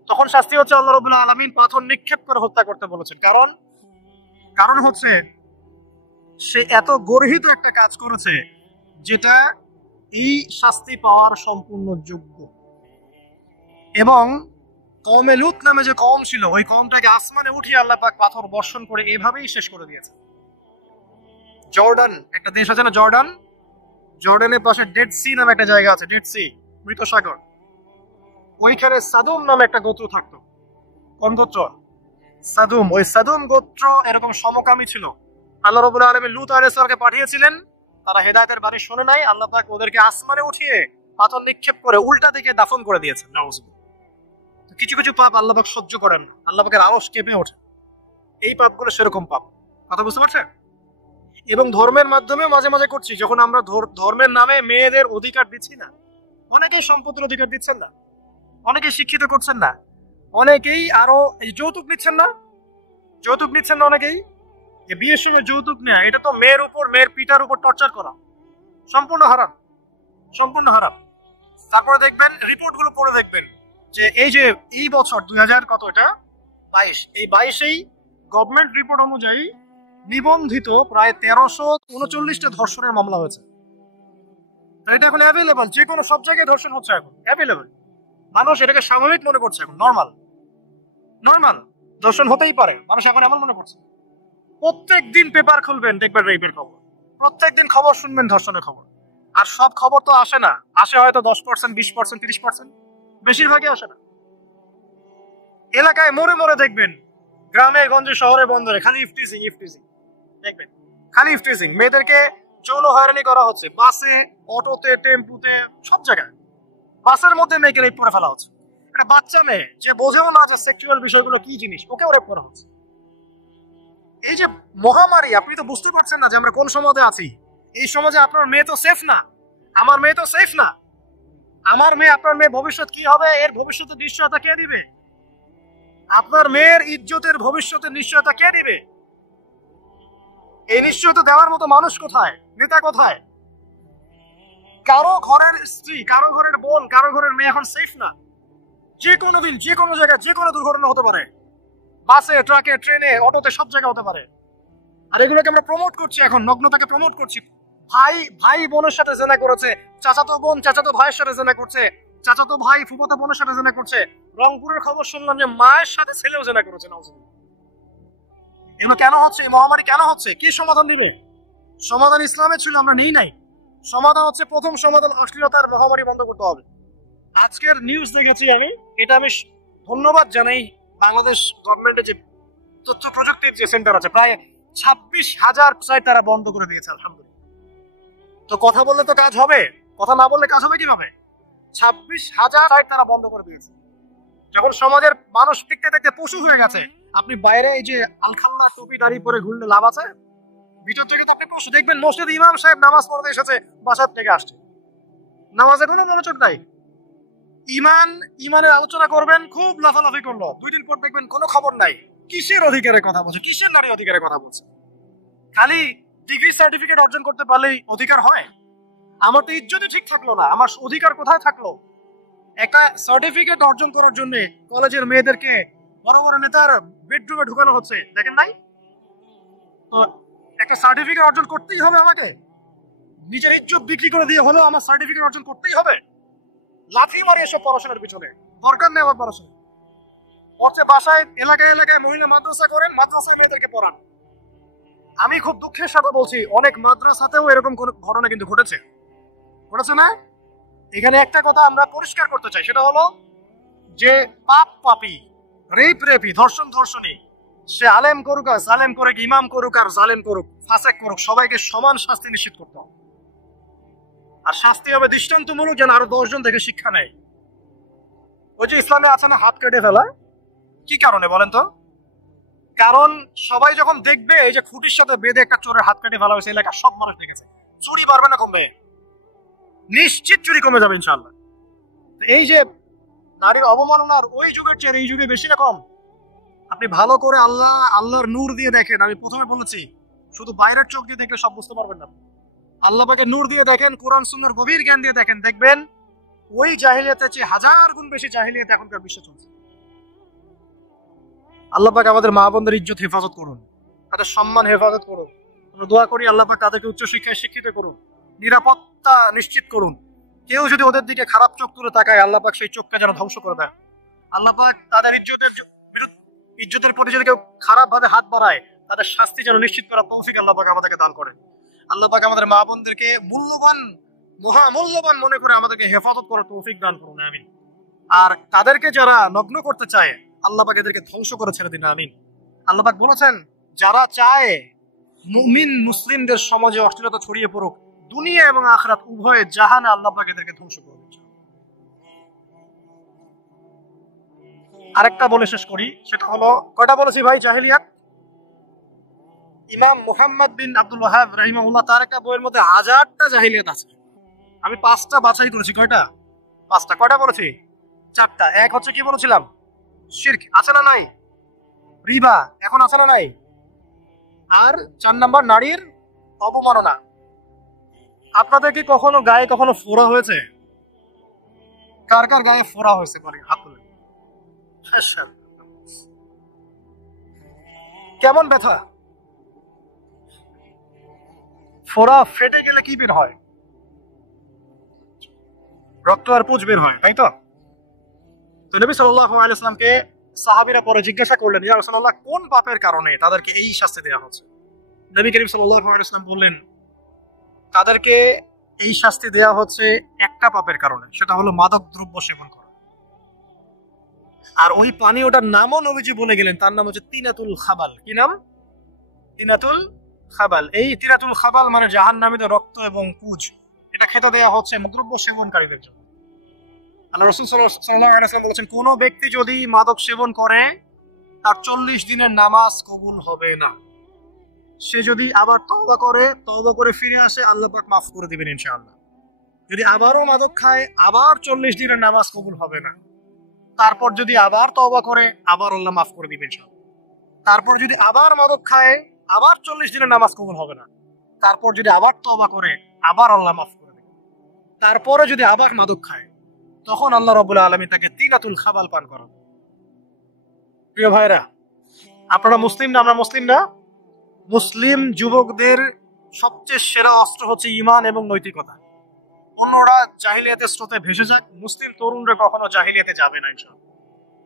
তখন শাস্তি হচ্ছে আল্লাহ রাব্বুল আলামিন পাথর নিক্ষেপ করে হত্যা করতে বলেছেন। কারণ হচ্ছে সে এত গর্হিত একটা কাজ করেছে যেটা এই শাস্তি পাওয়ার সম্পূর্ণ যোগ্য। এবং কওমে লূত নামে যে কওম ছিল, ওই কওমটাকে আসমানে উঠিয়ে আল্লাহ পাক পাথর বর্ষণ করে এভাবেই শেষ করে দিয়েছে। জর্ডান একটা দেশ আছে না, জর্ডানের পাশে ডেড সি নামে একটা জায়গা আছে, ডেড সি, মৃত সাগর। ওইখানে সাদুম নামে একটা গোত্র থাকতো। কোন গোত্র? সাদুম। ওই সাদুম গোত্র এরকম সমকামী ছিল। আল্লাহ রাব্বুল আলামিন লূত আলাইহিস সালামকে পাঠিয়েছিলেন, তারা হেদায়েতের বাণী শুনে নাই। আল্লাহ পাক ওদেরকে আসমানে উঠিয়ে পাথর নিক্ষেপ করে উল্টা দিকে দাফন করে দিয়েছেন। নাউজুবিল্লাহ। তো কিছু কিছু পাপ আল্লাহ পাক সহ্য করেন না, আল্লাহ পাকের আরশ কেঁপে ওঠে। এই পাপগুলো সেরকম পাপ। কথা বুঝতে পারছেন? এবং ধর্মের মাধ্যমে মাঝে মাঝে করছি, যখন আমরা ধর্মের নামে মেয়েদের অধিকার দিচ্ছি না, অনেকেই সম্পত্তির অধিকার দিচ্ছেন না, অনেকেই শিক্ষিত করছেন না, অনেকেই আরো যৌতুক নিচ্ছেন না, অনেকেই। যে বিয়ের সময় যৌতুক নেয়া, এটা তো মেয়ের উপর, মেয়ের পিতার উপর টর্চার করা, সম্পূর্ণ হারাম। তারপরে দেখবেন, রিপোর্ট গুলো পড়ে দেখবেন যে এই বছর 2000 কত, এটা 22, এই 22-এই গভর্নমেন্ট রিপোর্ট অনুযায়ী নিবন্ধিত প্রায় 1339টা ধর্ষণের মামলা হয়েছে। এটা এখন অ্যাভেলেবল, যে কোনো সব জায়গায় ধর্ষণ হচ্ছে, এখন অ্যাভেলেবল। মানুষ এটাকে স্বাভাবিক মনে করছে, এখন নর্মাল ধর্ষণ হতেই পারে, মানুষ এখন এমন মনে করছে। প্রত্যেক দিন পেপার খুলবেন, দেখবেন রেপের খবর, প্রত্যেক দিন খবর শুনবেন ধর্ষণের খবর। আর সব খবর তো আসে না, আসে হয়তো 10%, 20%, 30%, বেশিরভাগই আসে না। এলাকায় মোড়ে মোড়ে দেখবেন, গ্রামে গঞ্জে শহরে বন্দরে খালি ইফটিজিং দেখবেন। খালি ইফটিজিং, মেয়েদেরকে যৌন হয়রানি করা হচ্ছে, বাসে, অটোতে, টেম্পুতে, সব জায়গায় বাসের মধ্যে মেয়েকে রেপ করে ফেলা হচ্ছে। একটা বাচ্চা মেয়ে যে বোঝেও না যে সেক্সুয়াল বিষয়গুলো কি জিনিস, ওকেও রেপ করা হচ্ছে। এই যে মহামারী, আপনি তো বুঝতে পারছেন না যে আমরা কোন সমাজে আছি। এই সমাজে আপনার মেয়ে তো সেফ না, আমার মেয়ে তো সেফ না। আমার মেয়ে, আপনার মেয়ে ভবিষ্যৎ কি হবে এর ভবিষ্যতের নিশ্চয়তা কে দিবে? আপনার মেয়ের ইজ্জতের ভবিষ্যতের নিশ্চয়তা কে দিবে? এই নিশ্চয়তা দেওয়ার মতো মানুষ কোথায়, নেতা কোথায়? কারো ঘরের স্ত্রী, কারো ঘরের বোন, কারো ঘরের মেয়ে এখন সেফ না। যে কোনো দিন, যে কোনো জায়গায়, যে কোনো দুর্ঘটনা হতে পারে। বাসে, ট্রাকে, ট্রেনে, অটোতে, সব জায়গায় হতে পারে। আর এগুলোকে আমরা প্রমোট করছি, এখন নগ্নতাকে প্রমোট করছি। ভাই ভাই বোনের সাথে জেনা করেছে, চাচাতো বোন চাচাতো ভাইয়ের সাথে জেনা করছে, চাচাতো ভাই ফুফাতো বোনের সাথে জেনা করছে। রংপুরের খবর শুনলাম যে মায়ের সাথে ছেলেও জেনা করেছে। এগুলো কেন হচ্ছে? এই মহামারী কেন হচ্ছে? কি সমাধান দিবে? সমাধান ইসলামে ছিল, আমরা নেই নাই। সমাধান হচ্ছে, প্রথম সমাধান অশ্লীলতার মহামারী বন্ধ করতে হবে। আজকের নিউজ দেখেছি আমি, এটা আমি ধন্যবাদ জানাই বাংলাদেশ গভর্নমেন্টের যে তথ্য প্রযুক্তির যে সেন্টার আছে, প্রায় 26,000 সাইট তারা বন্ধ করে দিয়েছে, আলহামদুলিল্লাহ। তো কথা বললে তো কাজ হবে, কথা না বললে কাজ হবে কিভাবে? 26,000 সাইট তারা বন্ধ করে দিয়েছে। যখন সমাজের মানুষ টিকতে দেখতে পশু হয়ে গেছে, আপনি বাইরে এই যে আলখাল্লা টুপি দাড়ি পরে ঘুরলে লাভ আছে? ভিতর থেকে তো আপনি পশু। দেখবেন মসজিদে ইমাম সাহেব নামাজ পড়তে এসেছে, বাসার থেকে আসছে, নামাজে কোনো মনোযোগ নাই। ইমানের আলোচনা করবেন, খুব লাফালাফি করলো, 2 দিন পর দেখবেন কোনো খবর নাই। কিসের অধিকারের কথা বলছে? কিসের নারী অধিকারের কথা বলছে? খালি ডিগ্রি সার্টিফিকেট অর্জন করতে পারলেই অধিকার হয়? আমার তো ইজ্জতই ঠিক থাকলো না, আমার অধিকার কোথায় থাকলো? একটা সার্টিফিকেট অর্জন করার জন্য কলেজের মেয়েদেরকে বড় বড় নেতার বেডরুমে ঢুকানো হচ্ছে, দেখেন নাই? তো একটা সার্টিফিকেট অর্জন করতেই হবে আমাকে, নিজের ইজ্জত বিক্রি করে দিয়ে হলেও আমার সার্টিফিকেট অর্জন করতেই হবে। লাথি মারি এসব পড়াশোনার পিছনে, দরকার নেই আমার পড়াশোনা। পড়ছে বাসায়, এলাকায় এলাকায় মহিলা মাদ্রাসা করেন, মাদ্রাসায় মেয়েদেরকে পড়ান। আমি খুব দুঃখের সাথে বলছি, অনেক মাদ্রাসাতেও এরকম কোন ঘটনা কিন্তু ঘটেছে না? এখানে একটা কথা আমরা পরিষ্কার করতে চাই, সেটা হলো যে পাপ পাপী, রেপি, ধর্ষণী, সে আলেম করুক আর জালেম করুক, ইমাম করুক আর জালেম করুক, ফাসেক করুক, সবাইকে সমান শাস্তি নিশ্চিত করতে হবে। আর শাস্তি হবে দৃষ্টান্তমূলক, যেন আরো 10 জন থেকে শিক্ষা নেয়। ওই যে ইসলামে আছে না হাত কেটে ফেলা, কি কারণে বলেন তো? কারণ সবাই যখন দেখবে এই যে খুঁটির সাথে বেঁধে একটা চোরের হাত কেটে ফেলা হয়েছে, এলাকার সব মানুষ দেখেছে, চুরি বাড়বে না কমবে? নিশ্চিত চুরি কমে যাবে ইনশাআল্লাহ। এই যে নারীর অবমাননার ওই যুগের চেয়ে এই যুগে বেশি না কম? আপনি ভালো করে আল্লাহর নূর দিয়ে দেখেন। আমি প্রথমে বলেছি, শুধু বাইরের চোখ দিয়ে দেখলে সব বুঝতে পারবেন না। আল্লাহ পাকের নূর দিয়ে দেখেন, কোরআন সুন্নাহর গভীর জ্ঞান দিয়ে দেখেন, দেখবেন ওই জাহিলিয়াতের চেয়ে 1000 গুণ বেশি জাহিলিয়াত এখনকার বিশ্বে চলছে। আল্লাহ পাক আমাদের মা বোনদের ইজ্জত হেফাজত করুন, তাদের সম্মান হেফাজত করুন। আমরা দোয়া করি আল্লাহ পাক তাদেরকে উচ্চশিক্ষায় শিক্ষিত করুন, নিরাপত্তা নিশ্চিত করুন। কেউ যদি ওদের দিকে খারাপ চোখ তুলে তাকায়, আল্লাহ পাক সেই চোখকে যেন ধ্বংস করে দেয়। আল্লাহ পাক তাদের ইজ্জতের প্রতি যদি কেউ খারাপ ভাবে হাত বাড়ায়, তাদের শাস্তি যেন নিশ্চিত করার তৌফিক আল্লাহ পাক আমাদেরকে দান করেন। আল্লাহ পাক আমাদের মা বোনদেরকে মহামূল্যবান মনে করে আমাদেরকে হেফাজত করার তৌফিক দান করুন, আমিন। আর তাদেরকে যারা নগ্ন করতে চায়, আল্লাহ পাক এদেরকে ধ্বংস করে ছেড়ে দিন, আমিন। আল্লাহ পাক বলেছেন, যারা চায় মুমিন মুসলিমদের সমাজে অশ্লীলতা ছড়িয়ে পড়ুক, দুনিয়া এবং আখিরাত উভয়ে জাহানে আল্লাহ পাক এদেরকে ধ্বংস করে দিন। আরেকটা বলে শেষ করি, সেটা হলো, কয়টা বলেছি ভাই জাহিলিয়াত? ইমাম মুহাম্মদ বিন আব্দুল ওয়াহাব রাহিমাহুল্লাহ, তার একটা বইয়ের মধ্যে 1000টা জাহিলিয়াত আছে। আমি 5টা বাছাই করেছি। কয়টা? 5টা। কয়টা বলেছি? 4টা। এক হচ্ছে কি বলেছিলাম? শিরক, আছে না নাই? রিবা, এখন আছে না নাই? আর 4 নাম্বার নারীর অবমাননা। আপনাদের কি কখনো গায়ে কখনো ফোড়া হয়েছে? কার কার গায়ে ফোড়া হয়েছে বলে হাত তুলে। কেমন ব্যথা? ফোড়া ফেটে গেলে কি বের হয়? রক্ত আর পুঁজ বের হয়, তাই তো? তো নবী সাল্লাল্লাহু আলাইহি ওয়াসাল্লামকে সাহাবীরা পরে জিজ্ঞাসা করলেন, ইয়া রাসূলুল্লাহ, কোন পাপের কারণে তাদেরকে এই শাস্তি দেওয়া হচ্ছে? নবী করিম সাল্লাল্লাহু আলাইহি ওয়াসাল্লাম বললেন, তাদেরকে এই শাস্তি দেওয়া হচ্ছে একটা পাপের কারণে, সেটা হলো মাদক দ্রব্য সেবন করা। আর ওই পানীয়টার নামও নবীজি বলে গেলেন, তার নাম হচ্ছে তিনাতুল খাবাল। কি নাম? তিনাতুল খাবাল, এই তিরাতুল খাবাল মানে জাহান্নামীদের রক্ত এবং পুজ, এটা খেতে দেওয়া হচ্ছে দ্রব্য সেবনকারীদের জন্য। আল্লাহ রাসূল সাল্লাল্লাহু আলাইহি ওয়াসাল্লাম বলেছেন, কোন ব্যক্তি যদি মাদক সেবন করে তার 40 দিনের নামাজ কবুল হবে না। সে যদি আবার তওবা করে ফিরে আসে, আল্লাহ পাক মাফ করে দিবেন ইনশাআল্লাহ। যদি আবারও মাদক খায়, আবার 40 দিনের নামাজ কবুল হবে না। তারপর যদি আবার তওবা করে, আবার আল্লাহ মাফ করে দিবেন ইনশাআল্লাহ। তারপর যদি আবার মাদক খায়, আবার 40 দিনের নামাজ কবুল হবে না। তারপর যদি আবার তওবা করে, আবার আল্লাহ মাফ করে দিবেন। তারপরে যদি আবার মাদক খায়, তখন আল্লাহ রাব্বুল আলামিন তাকে তিনাতুল খাবাল পান করাবেন। প্রিয় ভাইরা, আপনারা মুসলিম না? আমরা মুসলিম না? মুসলিম যুবকদের সবচেয়ে সেরা অস্ত্র হচ্ছে ঈমান এবং নৈতিকতা। অন্যরা জাহিলিয়াতের স্রোতে ভেসে যাক, মুসলিম তরুণরা কখনো জাহিলিয়াতে যাবে না ইনশাআল্লাহ।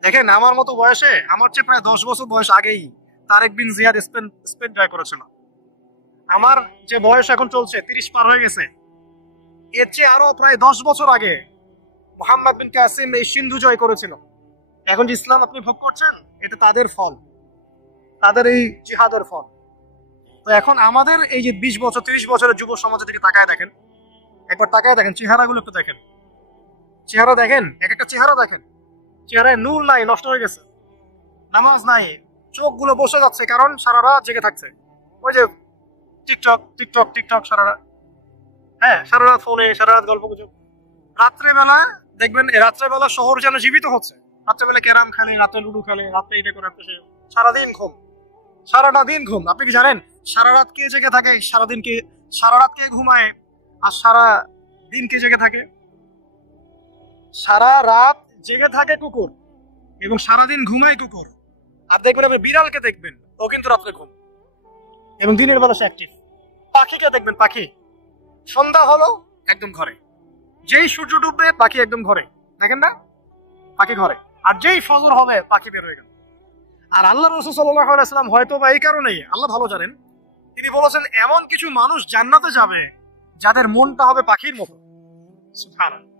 দেখেন, আমার মতো বয়সে, আমার চেয়ে প্রায় 10 বছর বয়স আগেই তারেক বিন জিয়াদ স্পেন জয় করেছিল। আমার যে বয়স এখন চলছে 30 পার হয়ে গেছে, এর চেয়ে আরো প্রায় 10 বছর আগে মুহাম্মদ বিন কাসিম এই সিন্ধু জয় করেছিল। এখন যে ইসলাম আপনি ভোগ করছেন, এটা তাদের ফল, তাদের এই জিহাদের ফল। তো এখন আমাদের এই যে 20 বছর 30 বছরের যুব সমাজের দিকে তাকায় দেখেন, একবার তাকায় দেখেন, চেহারাগুলো একটু দেখেন, চেহারা দেখেন, এক একটা চেহারা দেখেন, চেহারায় নূর নাই, নষ্ট হয়ে গেছে, নামাজ নাই, চোখগুলো বসে যাচ্ছে, কারণ সারা রাত জেগে থাকছে। ওই যে টিকটক টিকটক টিকটক সারা রাত, হ্যাঁ সারা রাত ফোনে, সারা রাত গল্প গুজব। রাত্রেবেলা দেখবেন, রাত্রেবেলা শহর যেন জীবিত হচ্ছে। রাত্রেবেলা ক্যারাম খেলে, রাতে লুডু খেলে, রাতে এটা করে, সারাদিন ঘুম, সারাটা দিন ঘুম। আপনি কি জানেন সারা রাত কে জেগে থাকে, সারাদিন কে, সারা রাত কে ঘুমায় আর সারা দিন কে জেগে থাকে? সারা রাত জেগে থাকে কুকুর এবং সারাদিন ঘুমায় কুকুর। আর দেখবেন আপনি বিড়ালকে দেখবেন, ও কিন্তু রাত্রে ঘুম এবং দিনের বেলা সে অ্যাক্টিভ। পাখিকে দেখবেন, পাখি সন্ধ্যা হলো একদম ঘরে, যেই সূর্য ডুববে পাখি একদম ঘরে, দেখেন না, পাখি ঘরে। আর যেই ফজর হবে পাখি বের হয়ে গেল। আর আল্লাহ রাসূল সাল্লাল্লাহু আলাইহি ওয়াসাল্লাম হয়তো বা এই কারণেই, আল্লাহ ভালো জানেন, তিনি বলেছেন এমন কিছু মানুষ জান্নাতে যাবে যাদের মনটা হবে পাখির মতো। সুবহানাল্লাহ।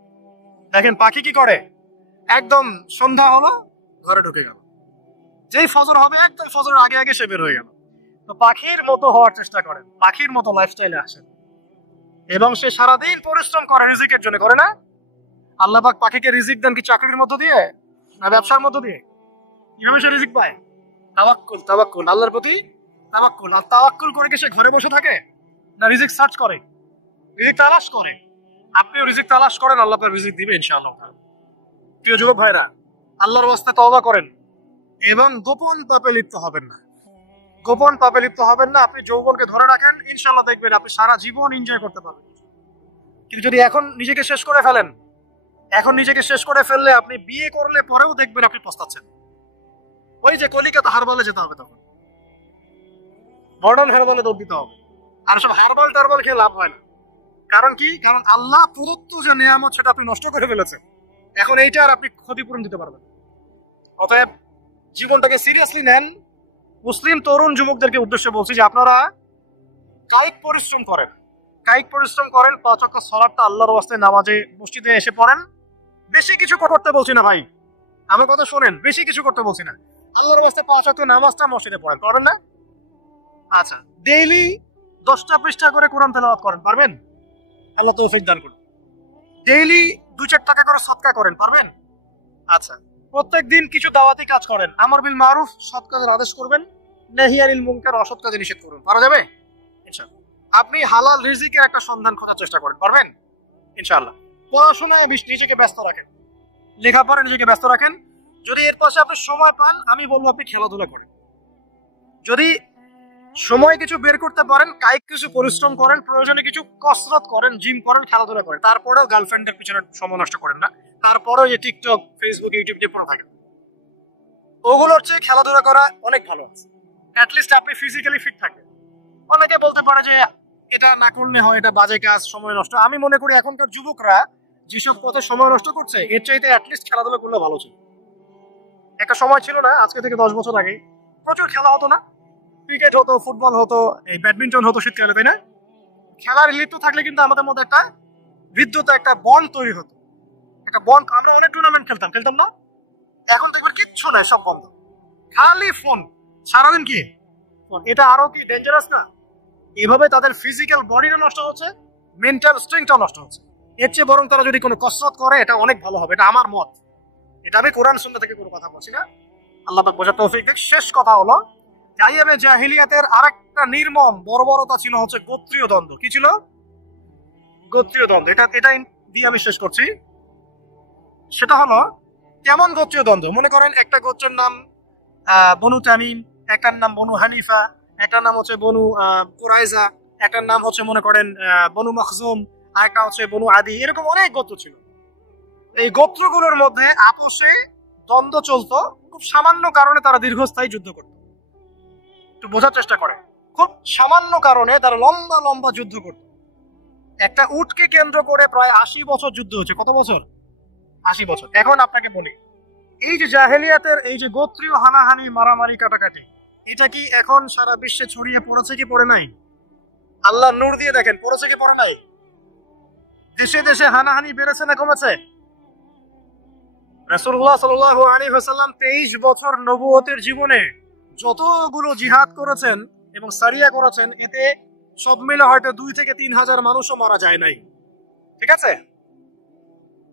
দেখেন পাখি কি করে, একদম সন্ধ্যা হলো ঘরে ঢুকে গেল, যেই ফজর হবে একদম ফজরের আগে আগে সে বের হয়ে গেল। তো পাখির মতো হওয়ার চেষ্টা করেন, পাখির মতো লাইফস্টাইলে আসেন, এবং সে সারাদিন পরিশ্রম করে রিজিকের জন্য, করে না? আল্লাহ পাক পাখিকে রিজিক দেন কি চাকরির মধ্য দিয়ে না ব্যবসার মধ্য দিয়ে? কিভাবে সে রিজিক পায়? তাওয়াক্কুল, তাওয়াক্কুল, আল্লাহর প্রতি তাওয়াক্কুল। আর তাওয়াক্কুল করে কি সে ঘরে বসে থাকে না রিজিক সার্চ করে, রিজিক তালাশ করে? আপনিও রিজিক তালাশ করেন, আল্লাহ পাক রিজিক দিবে ইনশাআল্লাহ। প্রিয় যুবক ভাইরা, আল্লাহর রাস্তায় তওবা করেন এবং গোপন পাপে লিপ্ত হবেন না, গোপন পাপে লিপ্ত হবেন না। আপনি যৌবনকে ধরে রাখেন, ইনশাআল্লাহ দেখবেন আপনি সারা জীবন এনজয় করতে পারবেন। কিন্তু যদি এখন নিজেকে শেষ করে ফেলেন, এখন নিজেকে শেষ করে ফেললে আপনি বিয়ে করলে পরেও দেখবেন আপনি পস্তাচ্ছেন। ওই যে কলিকাতা হারবালে যেতে হবে, তখন মডার্ন হারবালে দৌড় দিতে হবে। আর সব হারবাল টারবাল খেয়ে লাভ হয় না। কারণ কি? কারণ আল্লাহ প্রদত্ত যে নিয়ামত সেটা আপনি নষ্ট করে ফেলেছেন, এখন এইটা আর আপনি ক্ষতিপূরণ দিতে পারবেন। অতএব জীবনটাকে সিরিয়াসলি নেন। মুসলিম তরুণ যুবকদেরকে উদ্দেশ্যে বলছি যে আপনারা কায়িক পরিশ্রম করেন, কায়িক পরিশ্রম করেন, 5 ওয়াক্ত সালাতটা আল্লাহর ওয়াস্তে নামাজে মসজিদে এসে পড়েন। বেশি কিছু করতে বলছি না ভাই, আমার কথা শোনেন, বেশি কিছু করতে বলছি না। আল্লাহর ওয়াস্তে 5 ওয়াক্ত নামাজটা মসজিদে পড়েন, পারেন না? আচ্ছা, ডেইলি 10টা পৃষ্ঠা করে কোরআন তেলাওয়াত করেন, পারবেন? আল্লাহ তৌফিক দান করুন। ডেইলি 2-4 টাকা করে সদকা করেন, পারবেন? আচ্ছা, প্রত্যেকদিন কিছু দাওয়াতি কাজ করেন, আমর বিল মারুফ, সৎ কাজের আদেশ করবেন, নাহি আনিল মুনকার, অসৎ কাজে নিষেধ করুন। পারা যাবে ইনশাআল্লাহ। আপনি হালাল রিজিকের একটা সন্ধান খোঁজার চেষ্টা করেন, পারবেন ইনশাআল্লাহ। পড়াশোনায় নিজেকে ব্যস্ত রাখেন, লেখাপড়ায় নিজেকে ব্যস্ত রাখেন। যদি এর পাশে আপনি সময় পান, আমি বলবো আপনি খেলাধুলা করেন। যদি সময় কিছু বের করতে পারেন, কায়িক কিছু পরিশ্রম করেন, প্রয়োজনে কিছু কসরত করেন, জিম করেন, খেলাধুলা করেন। তারপরেও গার্লফ্রেন্ডের পিছনে সময় নষ্ট করেন না। তারপরেও যে টিকটক, ফেসবুক, ইউটিউব দিয়ে পড়ে থাকেন, ওগুলোর চেয়ে খেলাধুলা করা অনেক ভালো আছে। অ্যাটলিস্ট আপনি ফিজিক্যালি ফিট থাকেন। অনেকে বলতে পারে যে এটা না করলে হয়, এটা বাজে কাজ, সময় নষ্ট। আমি মনে করি এখনকার যুবকরা যেসব পথে সময় নষ্ট করছে, এর চাইতে অ্যাটলিস্ট খেলাধুলা করলে ভালো ছিল। একটা সময় ছিল না, আজকে থেকে 10 বছর আগে প্রচুর খেলা হতো না? ক্রিকেট হতো, ফুটবল হতো, এই ব্যাডমিন্টন হতো শীতকালে, তাই না? খেলার লিপ্ত থাকলে কিন্তু আমাদের মধ্যে একটা হৃদ্যতা, একটা বন্ড তৈরি হতো, একটা বন্ড। আমরা অনেক টুর্নামেন্ট খেলতাম না? এখন দেখবেন কিচ্ছু নাই, সব বন্ধ, খালি ফোন, সারাদিন কি ফোন। এটা আরো কি ডেঞ্জারাস না? এভাবে তাদের ফিজিক্যাল বডিটা নষ্ট হচ্ছে, মেন্টাল স্ট্রেংথটাও নষ্ট হচ্ছে। এর চেয়ে বরং তারা যদি কোনো কসরত করে এটা অনেক ভালো হবে, এটা আমার মত। এটা আমি কোরআন সুন্নাহ থেকে কোনো কথা বলছি না। আল্লাহ পাক বোঝার তৌফিক দিক। শেষ কথা হলো আইয়ামে জাহিলিয়াতের আরেকটা নির্মম বর্বরতা ছিল হচ্ছে গোত্রীয় দ্বন্দ্ব। কি ছিল? গোত্রীয় দ্বন্দ্ব। এটা দিয়ে আমি শেষ করছি। সেটা হলো কেমন গোত্রীয় দ্বন্দ্ব? মনে করেন একটা গোত্রের নাম বনু তামিম, একটার নাম বনু হানিফা, একটার নাম হচ্ছে বনু কুরাইজা, একটার নাম হচ্ছে মনে করেন বনু মখজুম, আরেকটা হচ্ছে বনু আদি। এরকম অনেক গোত্র ছিল। এই গোত্রগুলোর মধ্যে আপোষে দ্বন্দ্ব চলতো, খুব সামান্য কারণে তারা দীর্ঘস্থায়ী যুদ্ধ করত। একটু বোঝার চেষ্টা করে, খুব সামান্য কারণে তারা লম্বা লম্বা যুদ্ধ করত। একটা উটকে কেন্দ্র করে প্রায় 80 বছর যুদ্ধ হয়েছে। কত বছর? 80 বছর। এখন আপনাকে বলি, এই যে জাহেলিয়াতের এই যে গোত্রীয় হানাহানি, মারামারি, কাটাকাটি, এটা কি এখন সারা বিশ্বে ছড়িয়ে পড়েছে কি পড়ে নাই? আল্লাহ নূর দিয়ে দেখেন, পড়েছে কি পড়ে নাই? দেশে দেশে হানাহানি বেড়েছে না কমেছে? রাসূলুল্লাহ সাল্লাল্লাহু আলাইহি ওয়াসাল্লাম 23 বছর নবুয়তের জীবনে যতগুলো জিহাদ করেছেন এবং সারিয়া করেছেন, এতে সব মিলে হয়তো 2 থেকে 3 হাজার মানুষও মারা যায় নাই। ঠিক আছে?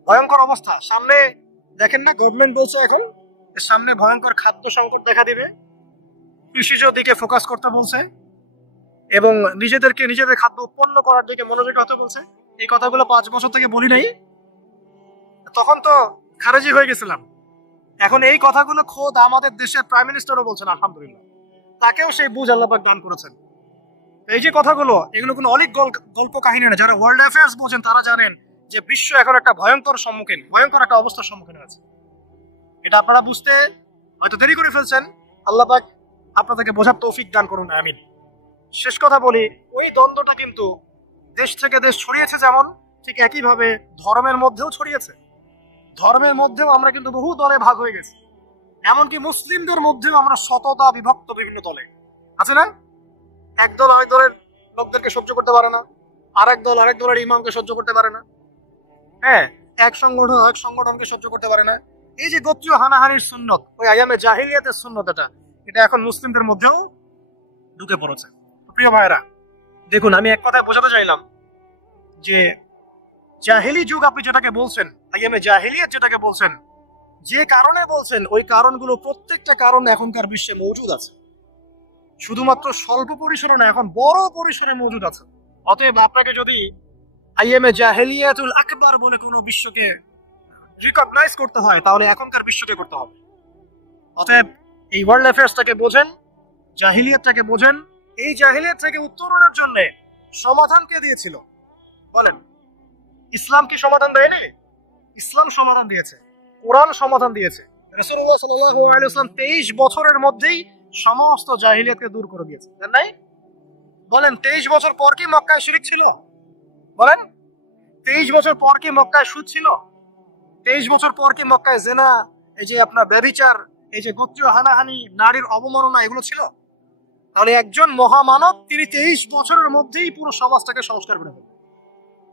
ভয়ঙ্কর অবস্থা। সামনে দেখেন না, গভর্নমেন্ট বলছে এখন সামনে ভয়ঙ্কর খাদ্য সংকট দেখা দিবে, কৃষিজ দিকে ফোকাস করতে বলছে এবং নিজেদের খাদ্য উৎপন্ন করার দিকে মনোযোগী হতে বলছে। এই কথাগুলো 5 বছর থেকে বলি নাই, তখন তো খারেজি হয়ে গেছিলাম। এখন এই কথাগুলো খোদ আমাদের দেশের প্রাইম মিনিস্টারও বলছেন, আলহামদুলিল্লাহ, তাকেও সেই বুঝ আল্লাহ পাক দান করেছেন। এই যে কথাগুলো, এগুলো কোনো অলিক গল্প কাহিনী না। যারা ওয়ার্ল্ড অ্যাফেয়ার্স বোঝেন তারা জানেন যে বিশ্ব এখন একটা ভয়ঙ্কর একটা অবস্থার সম্মুখীন হয়েছে। এটা আপনারা বুঝতে হয়তো দেরি করে ফেলছেন। আল্লাহ পাক আপনাদেরকে বোঝার তৌফিক দান করুন, আমিন। শেষ কথা বলি, ওই দ্বন্দ্বটা কিন্তু দেশ থেকে দেশ ছড়িয়েছে, যেমন ঠিক একইভাবে ধর্মের মধ্যেও ছড়িয়েছে। ধর্মের মধ্যেও আমরা কিন্তু বহু দলে ভাগ হয়ে গেছি। এমনকি মুসলিমদের মধ্যেও আমরা শততা বিভক্ত বিভিন্ন দলে আছে না? এক দল আরেক দলের লোকদেরকে সহ্য করতে পারে না, আরেক দল আরেক দলের ইমামকে সহ্য করতে পারে না। হ্যাঁ, এক সংগঠন আরেক সংগঠনকে সহ্য করতে পারে না। এই যে গোত্রীয় হানাহানির সুন্নত, ওই আইয়ামে জাহিলিয়াতের সুন্নত, এটা এখন মুসলিমদের মধ্যেও ঢুকে পড়েছে। প্রিয় ভাইরা, দেখুন, আমি এক কথায় বোঝাতে চাইলাম যে জাহিলি যুগ আপনি যেটাকে বলছেন, আইয়ামে জাহিলিয়াত যেটাকে বলছেন, যে কারণে বলছেন, ওই কারণগুলো প্রত্যেকটা কারণ এখনকার বিশ্বে মজুদ আছে। শুধুমাত্র স্বল্প পরিসরে না, এখন বড় পরিসরে মজুদ আছে। অতএব আপনাকে যদি আইয়ামে জাহিলিয়াতুল আকবার বলে কোনো বিশ্বকে রিকগনাইজ করতে হয়, তাহলে এখনকার বিশ্বকে করতে হবে। অতএব এই ওয়ার্ল্ড অ্যাফেয়ার্সটাকে বোঝেন, জাহিলিয়াতটাকে বোঝেন। এই জাহিলিয়াত থেকে উত্তরণের জন্য সমাধান কে দিয়েছিল বলেন? ইসলাম কি সমাধান দেয়নি? ইসলাম সমাধান দিয়েছে, কোরআন সমাধান দিয়েছে। রাসূলুল্লাহ সাল্লাল্লাহু আলাইহি ওয়াসাল্লাম 23 বছরের মধ্যেই সমস্ত জাহিলিয়াতকে দূর করে দিয়েছে, জানেন নাই? বলেন, 23 বছর পর কি মক্কায় শিরক ছিল? বলেন, 23 বছর পর কি মক্কায় সুদ ছিল? 23 বছর পর কি মক্কায় জেনা, এই যে আপনার ব্যভিচার, এই যে গোত্রীয় হানাহানি, নারীর অবমাননা, এগুলো ছিল? তাহলে একজন মহামানব, তিনি 23 বছরের মধ্যেই পুরো সমাজটাকে সংস্কার করে ফেললেন,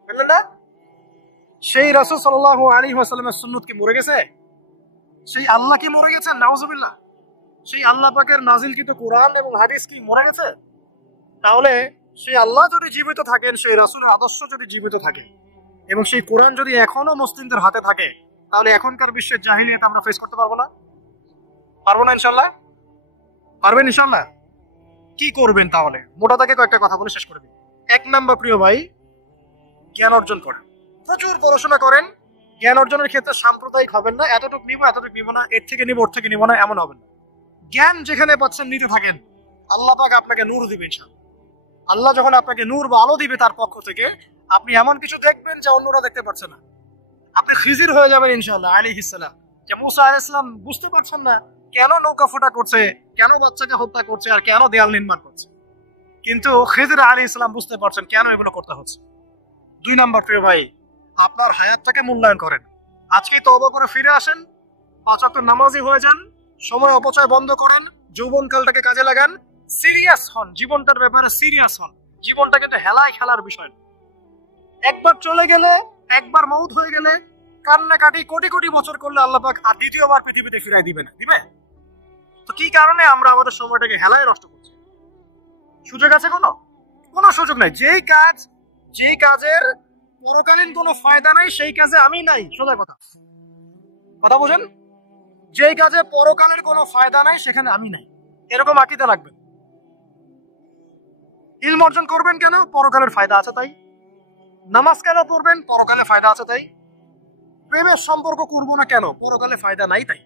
বুঝলেন না? সেই রাসূল সাল্লাল্লাহু আলাইহি ওয়াসাল্লামের সুন্নাত কি মরে গেছে? সেই আল্লাহ কি মরে গেছেন? নাউজুবিল্লাহ। সেই আল্লাহ পাকের নাজিলকৃত কোরআন এবং হাদিস কি মরে গেছে? তাহলে সেই আল্লাহ যদি জীবিত থাকেন, সেই রাসূলের আদর্শ যদি জীবিত থাকে এবং সেই কোরআন যদি এখনো মুসলিমদের হাতে থাকে, তাহলে এখনকার বিশ্বের জাহিলিয়াত আমরা ফেস করতে পারবো না? পারবো না ইনশাআল্লাহ? পারবেন ইনশাআল্লাহ? কি করবেন তাহলে? মোটা দাগে কয়েকটা কথা বলে শেষ করে দিই। 1 নাম্বার, প্রিয় ভাই, জ্ঞান অর্জন করেন, প্রচুর পড়াশোনা করেন। জ্ঞান অর্জনের ক্ষেত্রে সাম্প্রদায়িক হবেন না, এতটুকু নিব না, এর থেকে নিব, ওর থেকে নিব না, এমন হবেন না। জ্ঞান যেখানে পাচ্ছেন নিতে থাকেন, আল্লাহ পাক আপনাকে নূর দিবেন ইনশাআল্লাহ। আল্লাহ যখন আপনাকে নূর বা আলো দিবে তার পক্ষ থেকে, আপনি এমন কিছু দেখবেন যা অন্যরা দেখতে পাচ্ছে না। আপনি খিজির হয়ে যাবেন ইনশাআল্লাহ আলাইহিস সালাম। যে মুসা আলাইহিস সালাম বুঝতে পারছেন না কেন নৌকা ফোটা করছে, কেন বাচ্চাকে হত্যা করছে, আর কেন দেয়াল নির্মাণ করছে, কিন্তু খিজির আলাইহিস সালাম বুঝতে পারছেন কেন এগুলো করতে হচ্ছে। 2 নাম্বার, প্রিয় ভাই, আপনার হায়াতটাকে মূল্যায়ন করেন। আজকেই তওবা করে ফিরে আসেন, 5 ওয়াক্ত নামাজি হয়ে যান, সময় অপচয় বন্ধ করেন, যৌবনকালটাকে কাজে লাগান, সিরিয়াস হন, জীবনটার ব্যাপারে সিরিয়াস হন। জীবনটা কিন্তু হেলায় খেলার বিষয় না। একবার চলে গেলে, একবার মউত হয়ে গেলে কান্নাকাটি কোটি কোটি বছর করলে আল্লাহ পাক আর দ্বিতীয়বার পৃথিবীতে ফিরাই দিবে না, দিবে? তো কি কারণে আমরা আমাদের সময়টাকে হেলায় নষ্ট করছি? সুযোগ আছে কোনো? কোনো সুযোগ নাই। যেই কাজের পরকালীন কোনো ফায়দা নাই সেই কাজে আমি নাই। সোজা কথা বুঝেন? যেই কাজে পরকালের কোনো ফায়দা নাই সেখানে আমি নাই, এরকম আকীদা লাগবে। ইলম অর্জন করবেন কেন? পরকালের ফায়দা আছে তাই। নামাজ কেন পড়বেন? পরকালে ফায়দা আছে তাই। প্রেমের সম্পর্ক করবো না কেন? পরকালে ফায়দা নাই তাই।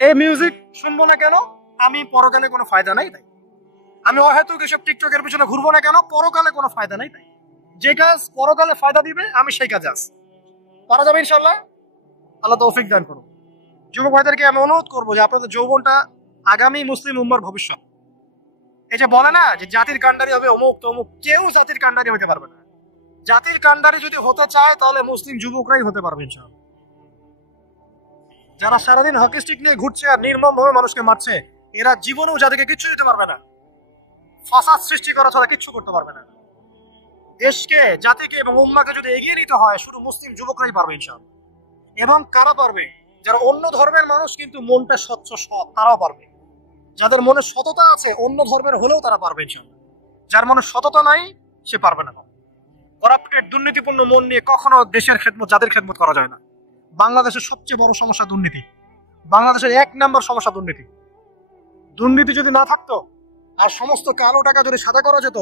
এই মিউজিক শুনবো না কেন? আমি পরকালে কোনো ফায়দা নাই তাই। আমি হয়তো এসব টিকটকের পিছনে ঘুরবো না কেন? পরকালে কোনো ফায়দা নাই তাই। যে কাজ পরকালে ফায়দা দিবে আমি সেই কাজে আছি। পারা যাবে ইনশাল্লাহ। আল্লাহ তৌফিক দান করুন। যুবক ভাইদেরকে আমি অনুরোধ করবো যে আপনাদের যৌবনটা আগামী মুসলিম উম্মার ভবিষ্যৎ। এই যে বলে না যে জাতির কান্ডারি হবে অমুক তমুক, কেউ জাতির কান্ডারি হতে পারবে না। জাতির কান্ডারি যদি হতে চায় তাহলে মুসলিম যুবকরাই হতে পারবে ইনশাআল্লাহ। যারা সারাদিন হকি স্টিক নিয়ে ঘুরছে আর নির্মম ভাবে মানুষকে মারছে, এরা জীবনেও জাতিকে কিচ্ছু দিতে পারবে না। ফাসাদ সৃষ্টি করা ছাড়া কিচ্ছু করতে পারবে না। দেশকে, জাতিকে এবং উম্মাকে যদি এগিয়ে নিতে হয় শুধু মুসলিম যুবকরাই পারবে ইনশাআল্লাহ। এবং কারা পারবে? যারা অন্য ধর্মের মানুষ কিন্তু মনটা স্বচ্ছ সৎ, তারাও পারবে। যাদের মনে সততা আছে অন্য ধর্মের হলেও তারা পারবে ইনশাআল্লাহ। যার মনে সততা নাই সে পারবে না। করাপ্টেড, দুর্নীতিপূর্ণ মন নিয়ে কখনো দেশের খেদমত, জাতির খেদমত করা যায় না। বাংলাদেশের সবচেয়ে বড় সমস্যা দুর্নীতি। বাংলাদেশের 1 নম্বর সমস্যা দুর্নীতি। দুর্নীতি যদি না থাকতো আর সমস্ত কালো টাকা যদি সাদা করা যেত,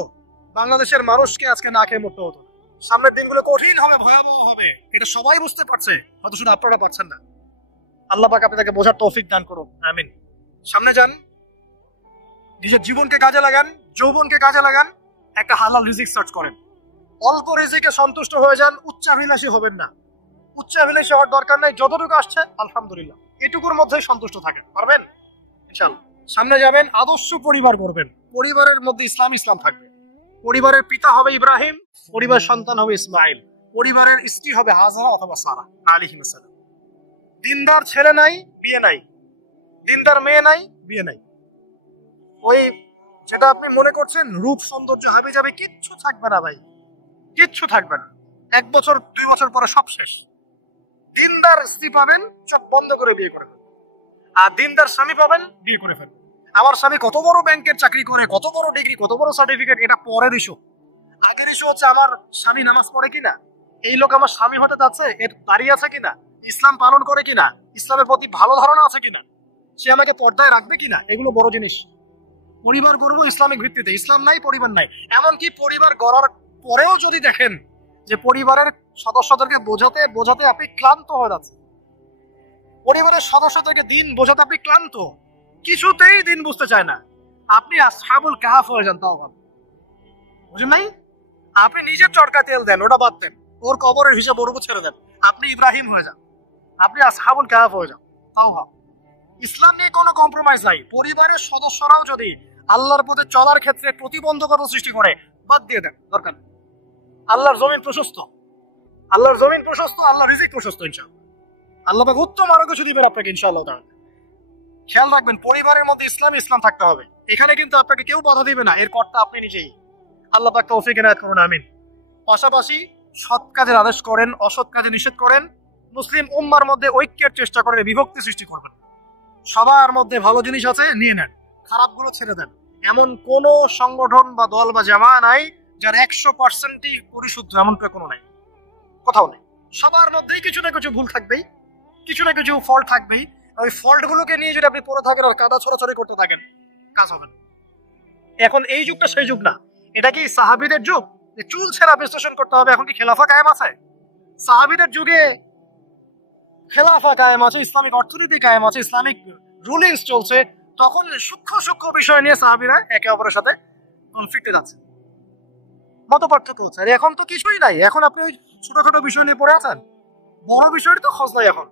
বাংলাদেশের মানুষকে আজকে না খেয়ে মরতে হতো। সামনের দিনগুলো কঠিন হবে, ভয়াবহ হবে, এটা সবাই বুঝতে পারছে, হয়তো শুধু আপনারা পাচ্ছেন না। আল্লাহ পাক আপনাদেরকে বোঝার তৌফিক দান করুন, আমিন। সামনে যান, নিজের জীবনকে কাজে লাগান, যৌবনকে কাজে লাগান, একটা হালাল রিজিক সার্চ করেন। অল্প রিজিকে সন্তুষ্ট হয়ে যান, উচ্চাভিলাষী হবেন না। উচ্চাভিলাষী হওয়ার দরকার নাই, যতটুকু আসছে আলহামদুলিল্লাহ, এটুকুর মধ্যেই সন্তুষ্ট থাকেন, পারবেন ইনশাআল্লাহ। সামনে যাবেন, আদর্শ পরিবার করবেন, পরিবারের মধ্যে ইসলাম থাকবে। পরিবারের পিতা হবে ইব্রাহিম, পরিবার সন্তান হবে ইসমাইল, পরিবারের স্ত্রী হবে হাজরা অথবা সারা আলাইহিস সালাম। দিনদার ছেলে নাই, বিয়ে নাই, দিনদার মেয়ে নাই, বিয়ে নাই। ওই যেটা আপনি মনে করছেন রূপ সৌন্দর্য হাবি যাবে, কিচ্ছু থাকবে না ভাই, কিচ্ছু থাকবে না। 1 বছর 2 বছর পরে সব শেষ। দিনদার স্ত্রী পাবেন, চোখ বন্ধ করে বিয়ে করে ফেলবেন। আর দিনদার স্বামী পাবেন, বিয়ে করে ফেলবেন। আমার স্বামী কত বড় ব্যাংকের চাকরি করে, কত বড় ডিগ্রি, কত বড় সার্টিফিকেট, এটা পরের ইস্যু। আগের ইস্যু হচ্ছে আমার স্বামী নামাজ পড়ে কিনা, এই লোক আমার স্বামী হতে যাচ্ছে, এর দাঁড়িয়ে আছে কিনা, ইসলাম পালন করে কিনা, ইসলামের প্রতি ভালো ধারণা আছে কিনা, সে আমাকে পর্দায় রাখবে কিনা, এগুলো বড় জিনিস। পরিবার গড়বো ইসলামিক ভিত্তিতে, ইসলাম নাই, পরিবার নাই। এমনকি পরিবার গড়ার পরেও যদি দেখেন যে পরিবারের সদস্যদেরকে বোঝাতে বোঝাতে আপনি ক্লান্ত হয়ে যাচ্ছেন, পরিবারের সদস্যদেরকে দিন বোঝাতে আপনি ক্লান্ত, কিছুতেই দিন বুঝতে চায় না, আপনি আসহাবুল কাহাফ হয়ে যান। তাও ভাব বুঝেন নাই? আপনি নিজের চরকা তেল দেন, ওটা বাদ দেন, ওর কবরের হিসাব ওর উপর ছেড়ে দেন, আপনি ইব্রাহিম হয়ে যান, আপনি আসহাবুল কাহাফ হয়ে যান। তাও ভাব ইসলাম নিয়ে কোনো কম্প্রোমাইজ নাই। পরিবারের সদস্যরাও যদি আল্লাহর পথে চলার ক্ষেত্রে প্রতিবন্ধকতা সৃষ্টি করে, বাদ দিয়ে দেন, দরকার নেই। আল্লাহর জমিন প্রশস্ত, আল্লাহর জমিন প্রশস্ত, আল্লাহর রিজিক প্রশস্ত ইনশাআল্লাহ। আল্লাহ পাক উত্তম আরো কিছু দিবেন আপনাকে ইনশাআল্লাহ তাআলা। খেয়াল রাখবেন, পরিবারের মধ্যে ইসলাম থাকতে হবে। এখানে কিন্তু আপনাকে কেউ বাধা দিবে না, এর কর্তা আপনি নিজেই। আল্লাহ পাক তৌফিক এনায়েত করুন, আমিন। পাশাপাশি সৎ কাজের আদেশ করেন, অসৎ কাজে নিষেধ করেন। মুসলিম উম্মার মধ্যে ঐক্যের চেষ্টা করেন, বিভক্তি সৃষ্টি করবেন। সবার মধ্যে ভালো জিনিস আছে, নিয়ে নেন, খারাপগুলো ছেড়ে দেন। এমন কোন সংগঠন বা দল বা জামা নাই যার 100%ই পরিশুদ্ধ, এমনটা কোনো নাই, কোথাও নেই। সবার মধ্যেই কিছু না কিছু ভুল থাকবেই, কিছু না কিছু ফল্ট থাকবেই। ওই ফল্ট গুলোকে নিয়ে যদি আপনি পড়ে থাকেন আর কাদা ছড়াছড়ি করতে থাকেন, কাজ হবে না। এখন এই যুগটা সেই যুগ না। এটা কি সাহাবীদের যুগ যে চুল ছেঁড়া বিশ্লেষণ করতে হবে? এখন কি খেলাফা কায়েম আছে? সাহাবীদের যুগে খেলাফা কায়েম আছে, ইসলামিক অর্থনীতি কায়েম আছে, ইসলামিক রুলিংস চলছে। তখন সূক্ষ্ম বিষয় নিয়ে সাহাবীরা একে অপরের সাথে কনফ্লিক্টে যাচ্ছে, মত পার্থক্য হচ্ছে। আর এখন তো কিছুই নাই, এখন আপনি ওই ছোটখাটো বিষয় নিয়ে পড়ে আছেন, বড় বিষয়টি তো খোঁজ নাই এখন।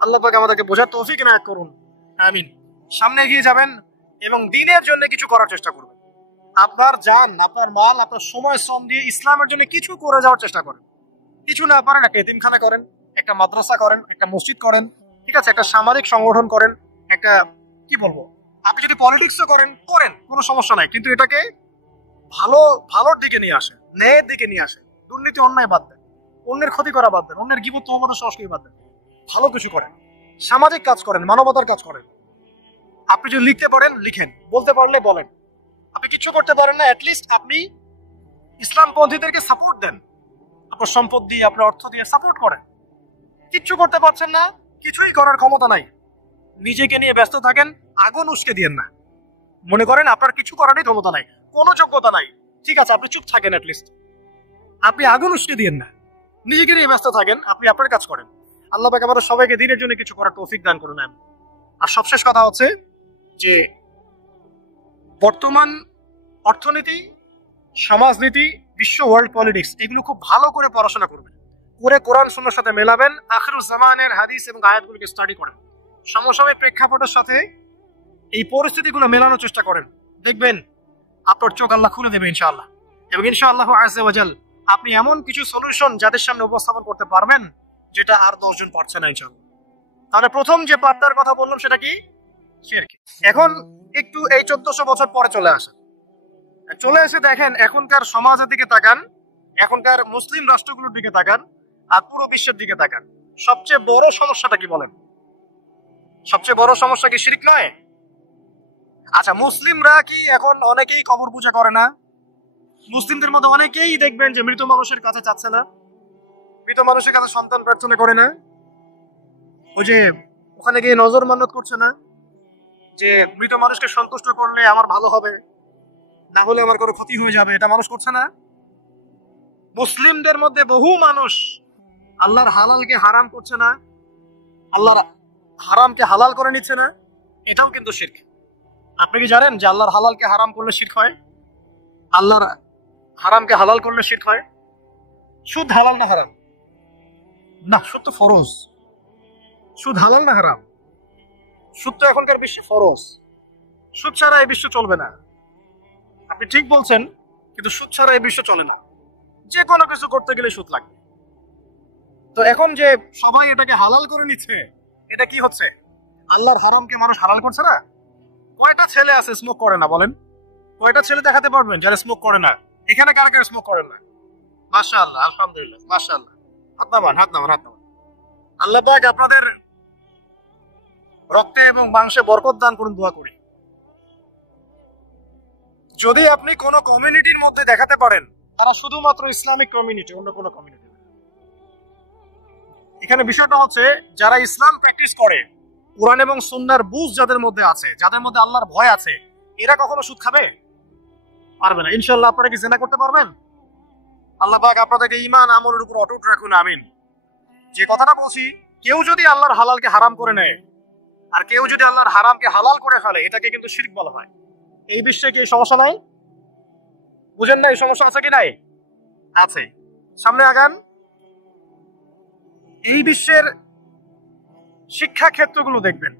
আল্লাহ পাক আমাদেরকে বোঝার তৌফিক এনায়েত করুন, আমিন। সামনে এগিয়ে যাবেন এবং দ্বীনের জন্য কিছু করার চেষ্টা করবেন। আপনার জান, আপনার মাল, আপনার সময় শ্রম দিয়ে ইসলামের জন্য কিছু করে যাওয়ার চেষ্টা করেন। কিছু না পারেন, একটা এতিমখানা করেন, একটা মাদ্রাসা করেন, একটা মসজিদ করেন, ঠিক আছে, একটা সামাজিক সংগঠন করেন, একটা কি বলবো, আপনি যদি পলিটিক্সও করেন, কোনো সমস্যা নাই, কিন্তু এটাকে ভালোর দিকে নিয়ে আসে, ন্যায়ের দিকে নিয়ে আসে। দুর্নীতি অন্যায় বাদ দেন, অন্যের ক্ষতি করা বাদ দেন, অন্যের গীবত তোমাদের সংস্কৃতি বাদ দেন, ভালো কিছু করেন, সামাজিক কাজ করেন, মানবতার কাজ করেন। আপনি যদি লিখতে পারেন লিখেন, বলতে পারলে বলেন। আপনি কিছু করতে পারেন না, অ্যাটলিস্ট আপনি ইসলামপন্থীদেরকে সাপোর্ট দেন, আপনার সম্পদ দিয়ে, আপনার অর্থ দিয়ে সাপোর্ট করেন। কিচ্ছু করতে পারছেন না, কিছুই করার ক্ষমতা নাই, নিজেকে নিয়ে ব্যস্ত থাকেন, আগুন উস্কে দিয়েন না। মনে করেন আপনার কিছু করারই ক্ষমতা নাই, কোনো যোগ্যতা নাই, ঠিক আছে, আপনি চুপ থাকেন, অ্যাটলিস্ট আপনি আগুন উস্কে দিয়েন না, নিজেকে নিয়ে ব্যস্ত থাকেন, আপনি আপনার কাজ করেন। আল্লাহ পাক আমাদের সবাইকে দিনের জন্য কিছু করার তৌফিক দান করে নেন। আর সবশেষ কথা হচ্ছে যে বর্তমান অর্থনীতি, সমাজনীতি, বিশ্ব ওয়ার্ল্ড পলিটিক্স, এগুলো খুব ভালো করে পড়াশোনা করবেন, করে কোরআন সুন্নাহর সাথে মেলাবেন, আখিরুজ জামানের হাদিস এবং আয়াতগুলোকে স্টাডি করেন, সমসাময়িক প্রেক্ষাপটের সাথে এই পরিস্থিতিগুলো মেলানোর চেষ্টা করেন, দেখবেন আপনার চোখ আল্লাহ খুলে দেবে ইনশাআল্লাহ। এবং ইনশাআল্লাহ আযজা ওয়া জাল আপনি এমন কিছু সলিউশন যাদের সামনে উপস্থাপন করতে পারবেন যেটা আর 10 জন পারছে না ইনশাআল্লাহ। তাহলে প্রথম যে পার্টটার কথা বললাম সেটা কি? শিরক। এখন একটু এই 1400 বছর পরে চলে এসে দেখেন এখনকার সমাজের দিকে তাকান, এখনকার মুসলিম রাষ্ট্রগুলোর দিকে তাকান, আর পুরো বিশ্বের দিকে তাকান। সবচেয়ে বড় সমস্যাটা কি বলেন? সবচেয়ে বড় সমস্যা কি শিরক নয়? আচ্ছা, মুসলিমরা কি এখন অনেকেই কবর পূজা করে না? মুসলিমদের মধ্যে অনেকেই দেখবেন যে মৃত মানুষের কাছে যাচ্ছে না, মৃত মানুষের কাছে সন্তান প্রার্থনা করে না, ওই যে ওখানে গিয়ে নজর মান্নত করছে না যে মৃত মানুষকে সন্তুষ্ট করলে আমার ভালো হবে, না হলে আমার কোনো ক্ষতি হয়ে যাবে, এটা মানুষ করছে না। মুসলিমদের মধ্যে বহু মানুষ আল্লাহর হালালকে হারাম করছে না, আল্লাহর হারামকে হালাল করে নিচ্ছে না, এটাও কিন্তু শিরক। আপনি কি জানেন যে আল্লাহর হালালকে হারাম করলে শিরক হয়? আল্লাহর হারামকে হালাল করলে শিরক হয়? সুদ হালাল না হারাম? না, সুদ তো ফরজ। সুদ হালাল না হারাম? সুদ তো এখনকার বিশ্বে ফরজ। সুদ ছাড়া এই বিশ্ব চলবে না। আপনি ঠিক বলছেন, কিন্তু সুদ ছাড়া এই বিশ্ব চলে না। যে কোনো কিছু করতে গেলে সুদ লাগবে। তো এখন যে সবাই এটাকে হালাল করে নিচ্ছে, এটা কি হচ্ছে? আল্লাহর হারামকে মানুষ হালাল করছে না। কয়টা ছেলে আছে স্মোক করে না বলেন? কয়টা ছেলে দেখাতে পারবেন যারা স্মোক করে না? এখানে কারা কারা স্মোক করেন না? মাশাআল্লাহ, আলহামদুলিল্লাহ, মাশাআল্লাহ। হাত নামান। আল্লাহ পাক আপনাদের রক্তে এবং মাংসে বরকত দান করুন, দোয়া করি। যদি আপনি কোন কমিউনিটির মধ্যে দেখাতে পারেন তারা শুধুমাত্র ইসলামিক কমিউনিটি, অন্য কোনো কমিউনিটি, এখানে বিষয়টা হচ্ছে যারা ইসলাম প্র্যাকটিস করে, কোরআন এবং সুন্নাহর বুঝ যাদের মধ্যে আছে, যাদের মধ্যে আল্লাহর ভয় আছে, এরা কখনো সুদ খাবে? পারবে না। ইনশাআল্লাহ আপনারা কি জিনা করতে পারবেন? আল্লাহ পাক আপনাদেরকে ঈমান আমলের উপর অটুট রাখুন, আমিন। যে কথাটা বলছি, কেউ যদি আল্লাহর হালালকে হারাম করে নেয় আর কেউ যদি আল্লাহর হারামকে হালাল করে ফেলে, এটাকে কিন্তু শিরক বলা হয়। এই বিশ্বে কি সমস্যা নাই? বুঝেন না এই সমস্যা আছে কি নাই? আছে। সামনে আগান। এই বিশ্বের শিক্ষা ক্ষেত্রগুলো দেখবেন,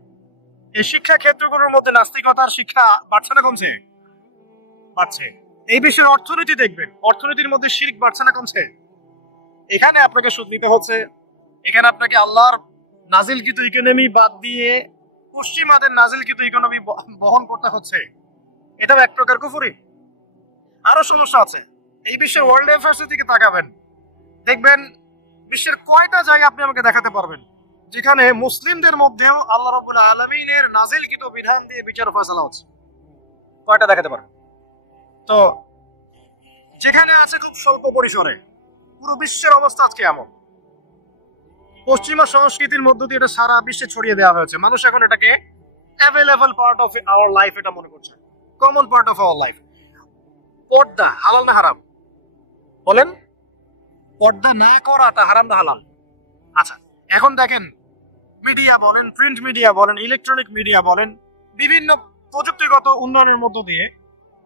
এই শিক্ষা ক্ষেত্রগুলোর মধ্যে নাস্তিকতার শিক্ষা বাড়ছে না কমছে? বাড়ছে। এই বিশ্বের অর্থনীতি দেখবেন, অর্থনীতির মধ্যে শিরক বাড়ছে না কমছে? এখানে আপনাকে সুদ নিতে হচ্ছে, এখানে আপনাকে আল্লাহর নাজিলকৃত ইকোনমি বাদ দিয়ে পশ্চিমাদের নাজিলকৃত ইকোনমি বহন করতে হচ্ছে। এটাও এক প্রকার কুফরি। আরো সমস্যা আছে। এই বিশ্বের ওয়ার্ল্ড অ্যাফেয়ার্স এর দিকে তাকাবেন, দেখবেন বিশ্বের কয়টা জায়গা আপনি আমাকে দেখাতে পারবেন যেখানে মুসলিমদের মধ্যেও আল্লাহ রাব্বুল আলামিনের নাজিলকৃত বিধান দিয়ে বিচার ফয়সালা হচ্ছে? কয়টা দেখাতে পারবেন? তো যেখানে আছে খুব স্বল্প পরিসরে। পুরো বিশ্বের অবস্থা আজকে এমন। পশ্চিমা সংস্কৃতির মধ্য দিয়ে এটা সারা বিশ্বে ছড়িয়ে দেওয়া হয়েছে। মানুষ এখন এটাকে available part of our life এটা মনে করছে, common part of our life. পর্দা হালাল না হারাম বলেন? পর্দা না করাটা হারাম না হালাল? আচ্ছা, এখন দেখেন মিডিয়া বলেন, প্রিন্ট মিডিয়া বলেন, ইলেকট্রনিক মিডিয়া বলেন, বিভিন্ন প্রযুক্তিগত উন্নয়নের মধ্য দিয়ে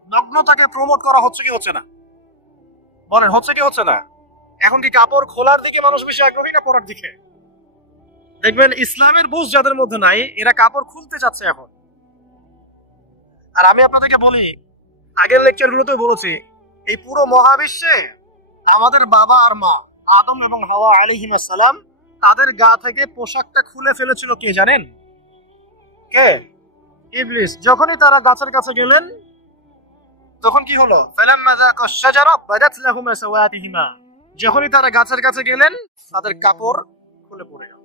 নগ্নতাকে প্রমোট করা হচ্ছে কি হচ্ছে না? বলেন, হচ্ছে কি হচ্ছে না? এখন কি কাপড় খোলার দিকে মানুষ বেশি আগ্রহী না পরার দিকে? দেখবেন ইসলামের বুঝ যাদের মধ্যে নাই, এরা কাপড় খুলতে চাচ্ছে এখন। আর আমি আপনাদেরকে বলি, আগের লেকচারগুলোতে বলেছি, এই পুরো মহাবিশ্বে আমাদের বাবা আর মা আদম এবং হাওয়া আলাইহিস সালাম তাদের গা থেকে পোশাকটা খুলে ফেলেছিল কে জানেন? কে? ইবলিস। যখনই তারা গাছের কাছে গেলেন তখন কি হলো? ফালাম্মা যাকাশ শাজারা বাদাত লাহুমা সাওয়াতিহিমা। যখনই তারা গাছের কাছে গেলেন তাদের কাপড় খুলে পড়ে গেল।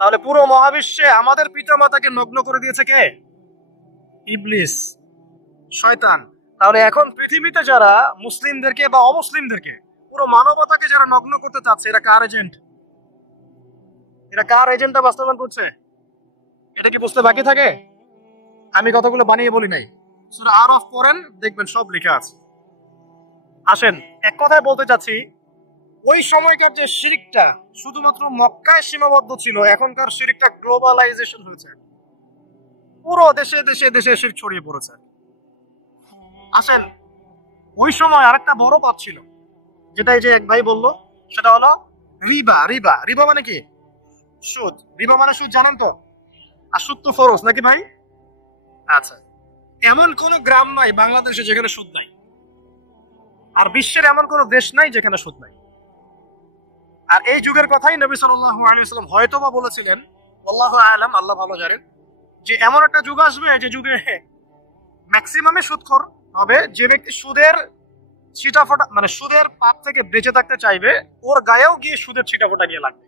তাহলে পুরো মহাবিশ্বে আমাদের পিতামাতাকে নগ্ন করে দিয়েছে কে? ইবলিস, শয়তান। তাহলে এখন পৃথিবীতে যারা মুসলিমদেরকে বা অমুসলিমদেরকে, পুরো মানবতাকে যারা নগ্ন করতে চাচ্ছে, এরা কার এজেন্ট? এরা কার এজেন্টটা বাস্তবায়ন করছে? এটা কি বুঝতে বাকি থাকে? আমি কথাগুলো বানিয়ে বলি নাই, সূরা আরাফ পড়েন, দেখবেন সব লেখা আছে। আসেন, এক কথায় বলতে চাচ্ছি, ওই সময়কার যে শিরকটা শুধুমাত্র মক্কায় সীমাবদ্ধ ছিল, এখনকার শিরকটা গ্লোবালাইজেশন হয়েছে, পুরো দেশে দেশে দেশে শিরক ছড়িয়ে পড়েছে। আসেন, ওই সময় আরেকটা বড় পাপ ছিল, যেটা এই যে এক ভাই বললো, সেটা হলো রিবা। রিবা রিবা মানে কি? সুদ। রিবা মানে সুদ, জানেন তো? আর সুদ তো ফরজ, নাকি ভাই? আচ্ছা, এমন কোন গ্রাম নাই বাংলাদেশে যেখানে সুদ নাই, আর বিশ্বের এমন কোন দেশ নাই যেখানে সুদ নাই। আর এই যুগের কথাই নবী সাল্লাল্লাহু আলাইহি ওয়াসাল্লাম হয়তোবা বলেছিলেন, আল্লাহু আ'লাম, আল্লাহ ভালো জানেন, যে এমন একটা যুগ আসবে যে যুগে ম্যাক্সিমামে সুদখোর হবে। যে ব্যক্তি সুদের ছিটাফোঁটা, মানে সুদের পাপ থেকে বেঁচে থাকতে চাইবে, ওর গায়েও গিয়ে সুদের ছিটাফোঁটা গিয়ে লাগবে।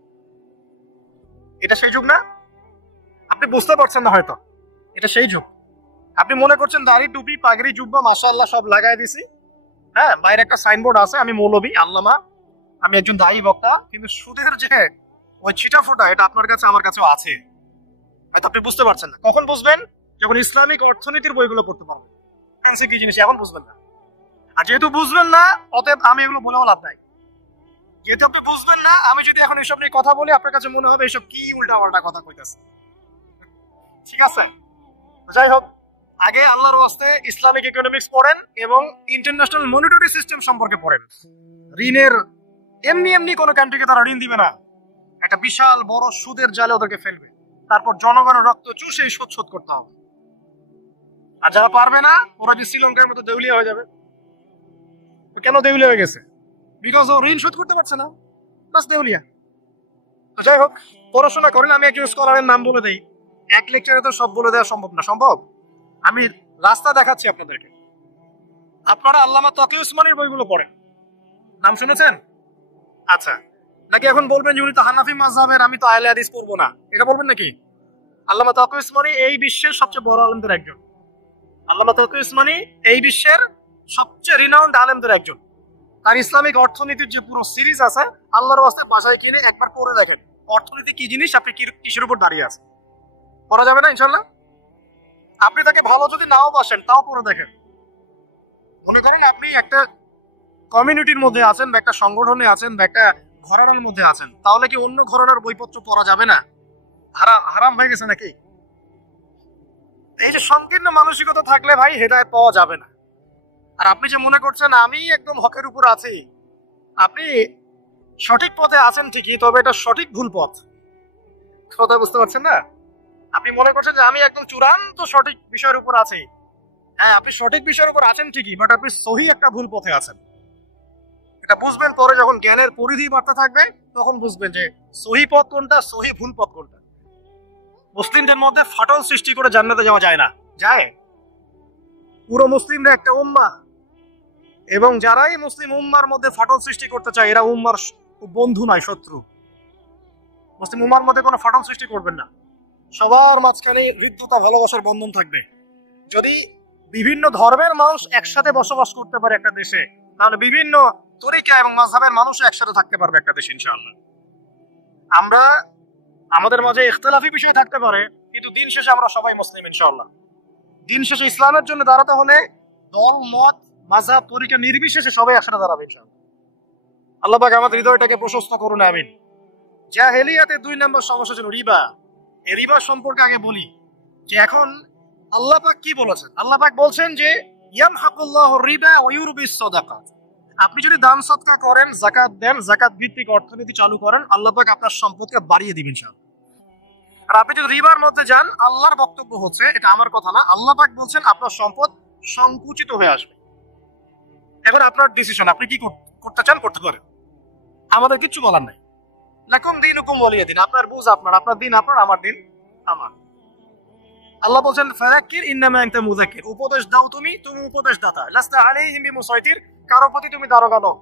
এটা সেই যুগ না? আপনি বুঝতে পারছেন না হয়তো, এটা সেই যুগ। আপনি মনে করছেন দাড়ি, টুপি, পাগড়ি, জুব্বা মাশাআল্লাহ সব লাগাই দিছি, হ্যাঁ, বাইরে একটা সাইনবোর্ড আছে, আমি মৌলবী, আল্লামা, আমি একজন দায়ী বক্তা, কিন্তু সুদের যে ওই ছিটাফোঁটা, এটা আপনার কাছে আমার কাছেও আছে। হয়তো আপনি বুঝতে পারছেন না। কখন বুঝবেন? যখন ইসলামিক অর্থনীতির বইগুলো পড়তে পারবেন। ফ্যান্সি কি জিনিস এখন বুঝবেন না। আর যেহেতু বুঝবেন না, অতএব আমি এগুলো বলেও লাভ নাই। যেহেতু আপনি বুঝবেন না, আমি যদি এখন এসব নিয়ে কথা বলি, আপনার কাছে মনে হবে এসব কি উল্টা পাল্টা কথা কইতাছে। ঠিক আছে, যাই হোক, আগে আল্লাহর ওয়াস্তে ইসলামিক ইকোনমিক্স পড়েন এবং ইন্টারন্যাশনাল মনিটারি সিস্টেম সম্পর্কে পড়েন। ঋণের এমনি এমনি কোনো কান্ট্রিকে তারা ঋণ দিবে না, একটা বিশাল বড় সুদের জালে ওদেরকে ফেলবে, তারপর জনগণের রক্ত চুষে শোধ করতে হবে। আর যারা পারবে না, ওরা যে শ্রীলঙ্কার মতো দেউলিয়া হয়ে যাবে। কেন দেউলিয়া হয়ে গেছে? বিকজ ও ঋণ শোধ করতে পারছে না, বাস দেউলিয়া। যাই হোক, পড়াশোনা করেন। আমি একজন স্কলারের নাম বলে দেই, এক লেকচারে তো সব বলে দেওয়া সম্ভব না। সম্ভব? আমি রাস্তা দেখাচ্ছি আপনাদেরকে। আপনারা আল্লামা তকি উসমানীর বইগুলো পড়েন, নাম শুনেছেন? আচ্ছা, নাকি এখন বলবেন যে উনি তো হানাফি মাযহাবের, আমি তো আহলে হাদিস পড়বো না, এটা বলবেন নাকি? আল্লামা তকি উসমানী এই বিশ্বের সবচেয়ে বড় আলেমদের একজন। আল্লামা তকি উসমানী এই বিশ্বের সবচেয়ে রিনাউন্ড আলেমদের একজন। তার ইসলামিক অর্থনীতির যে পুরো সিরিজ আছে, আল্লাহর ওয়াস্তে বাসায় কিনে একবার পড়ে দেখেন, অর্থনীতি কি জিনিস, আপনি কিসের উপর দাঁড়িয়ে আছেন। পড়া যাবে না ইনশাল্লাহ? আপনি তাকে ভালো যদি নাও বাসেন, তাও পড়ে দেখেন। মনে করেন আপনি একটা কমিউনিটির মধ্যে আছেন, বা একটা সংগঠনে আছেন, বা একটা ঘরানার মধ্যে আছেন, তাহলে কি অন্য ঘরানার বইপত্র পড়া যাবে না? হারাম হয়ে গেছে নাকি? এই যে সংকীর্ণ মানসিকতা থাকলে ভাই হেদায়েত পাওয়া যাবে না। আর আপনি যে মনে করছেন আমি একদম হকের উপর আছি, আপনি সঠিক পথে আছেন ঠিকই, তবে এটা সঠিক ভুল পথ। কথা বুঝতে পারছেন না? আপনি মনে করছেন যে আমি একদম চূড়ান্ত সঠিক বিষয়ের উপর আছি। হ্যাঁ, আপনি সঠিক বিষয়ের উপর আছেন ঠিকই, বাট আপনি সহি একটা ভুল পথে আছেন। এটা বুঝবেন পরে, যখন জ্ঞানের পরিধি বাড়তে থাকবে, তখন বুঝবেন যে সহি পথ কোনটা, সহি ভুল পথ কোনটা। মুসলিমদের মধ্যে ফাটল সৃষ্টি করে জান্নাতে যাওয়া যায় না। যায়? পুরো মুসলিমরা একটা উম্মাহ, এবং যারাই মুসলিম উম্মার মধ্যে ফাটল সৃষ্টি করতে চায়, এরা উম্মার বন্ধু নয়, শত্রু। মুসলিম উম্মার মধ্যে কোনো ফাটল সৃষ্টি করবেন না। সবার মাঝখানে হৃদ্যতা, ভালোবাসার বন্ধন থাকবে। যদি বিভিন্ন ধর্মের মানুষ একসাথে বসবাস করতে পারে একটা দেশে, তাহলে বিভিন্ন তরিকা এবং মাযহাবের মানুষ একসাথে থাকতে পারবে একটা দেশে ইনশাআল্লাহ। আমরা আমাদের মাঝে ইখতিলাফি বিষয় থাকতে পারে, কিন্তু দিন শেষে আমরা সবাই মুসলিম ইনশাআল্লাহ। দিন শেষে ইসলামের জন্য দাঁড়াতে হলে দল, মত, মাযহাব, তরিকা নির্বিশেষে সবাই একসাথে দাঁড়াবে ইনশাআল্লাহ। আল্লাহ পাক আমাদের হৃদয়টাকে প্রশস্ত করুন, আমিন। জাহেলিয়াতে 2 নম্বর সমস্যা ছিল রিবা। এই রিবা সম্পর্কে আগে বলি যে এখন আল্লাহ পাক কি বলেছেন। আল্লাহ পাক বলছেন যে ইয়ামহাকুল্লাহু রিবা ওয়া ইউরবিস সাদাকাত। আপনি যদি দান সদকা করেন, যাকাত দেন, যাকাত ভিত্তিক অর্থনীতি চালু করেন, আল্লাহ পাক আপনার সম্পদকে বাড়িয়ে দিবেন ইনশাআল্লাহ। আর আপনি যদি রিবার মধ্যে যান, আল্লাহর বক্তব্য হচ্ছে, এটা আমার কথা না, আল্লাহ পাক বলছেন আপনার সম্পদ সংকুচিত হয়ে আসবে। এখন আপনার ডিসিশন, আপনি কি করতে চান করতে পারেন, আমাদের কিচ্ছু বলার নাই। লাকুম দীনুকুম ওয়ালিয়া দিন, আপনার বুঝ আপনার, আপনার দিন আপনার, আমার দিন আমার। আল্লাহ বলছেন ফাযাক্কির ইন্নামা আনতা মুযাক্কির, উপদেশ দাও তুমি, তুমি উপদেশ দাতা, লাস্তা আলাইহিম বিমুসাইতির, কারো প্রতি তুমি দারোগা নও।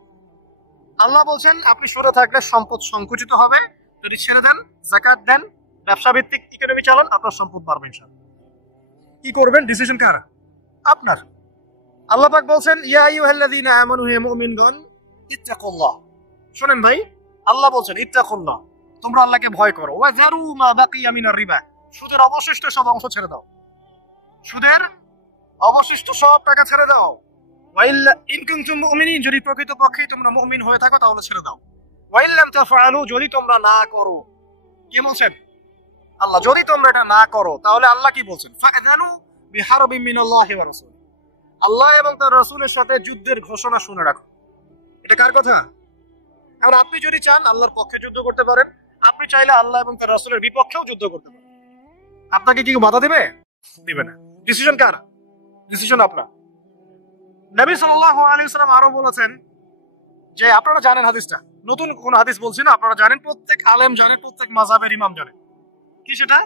আল্লাহ বলছেন আপনি সরে থাকলে সম্পদ সংকুচিত হবে, যদি ছেড়ে দেন, যাকাত দেন, ব্যবসা ভিত্তিক ইকোনমি চালান, আপনার সম্পদ বাড়বে ইনশাআল্লাহ। কি করবেন, ডিসিশন কার? আপনার। আল্লাহ পাক বলছেন ইয়া আইয়ুহাল্লাযীনা আমানু হে মুমিনগণ ইত্তাকুল্লাহ। শুনেন ভাই, আল্লাহ বলছেন ইত্তাকুল্লাহ, তোমরা আল্লাহকে ভয় করো। ওয়া যারু মা বাকিয়া মিনার রিবা, সুদের অবশিষ্ট সব অংশ ছেড়ে দাও। সুদের অবশিষ্ট সব টাকা ছেড়ে দাও। ওয়া ইল্লা ইন কুনতুম মুমিনিন, যদি প্রকৃতপক্ষে তোমরা মুমিন হয়ে থাকো তাহলে ছেড়ে দাও। ওয়া ইল্লাম তাফআলু, যদি তোমরা না করো। কি বলছেন আল্লাহ? যদি তোমরা এটা না করো তাহলে আল্লাহ কি বলছেন? ফাআযানু বিহারবিন মিনাল্লাহি ওয়া রাসূল, আল্লাহ এবং তার রাসূলের সাথে যুদ্ধের ঘোষণা শুনে রাখো। এটা কার কথা? এখন আপনি যদি চান আল্লাহর পক্ষে যুদ্ধ করতে পারেন, আপনি চাইলে আল্লাহ এবং তার রাসূলের বিপক্ষেও যুদ্ধ করতে পারেন। আপনাকে কি বাধা দিবে? দিবে না। ডিসিশন কার? ডিসিশন আপনার। নবী সাল্লাল্লাহু আলাইহি ওয়াসাল্লাম আরো বলেছেন যে, আপনারা জানেন হাদিসটা, নতুন কোন হাদিস বলছি না, আপনারা জানেন, প্রত্যেক আলেম জানেন, প্রত্যেক মাযহাবের ইমাম জানেন। কি সেটা?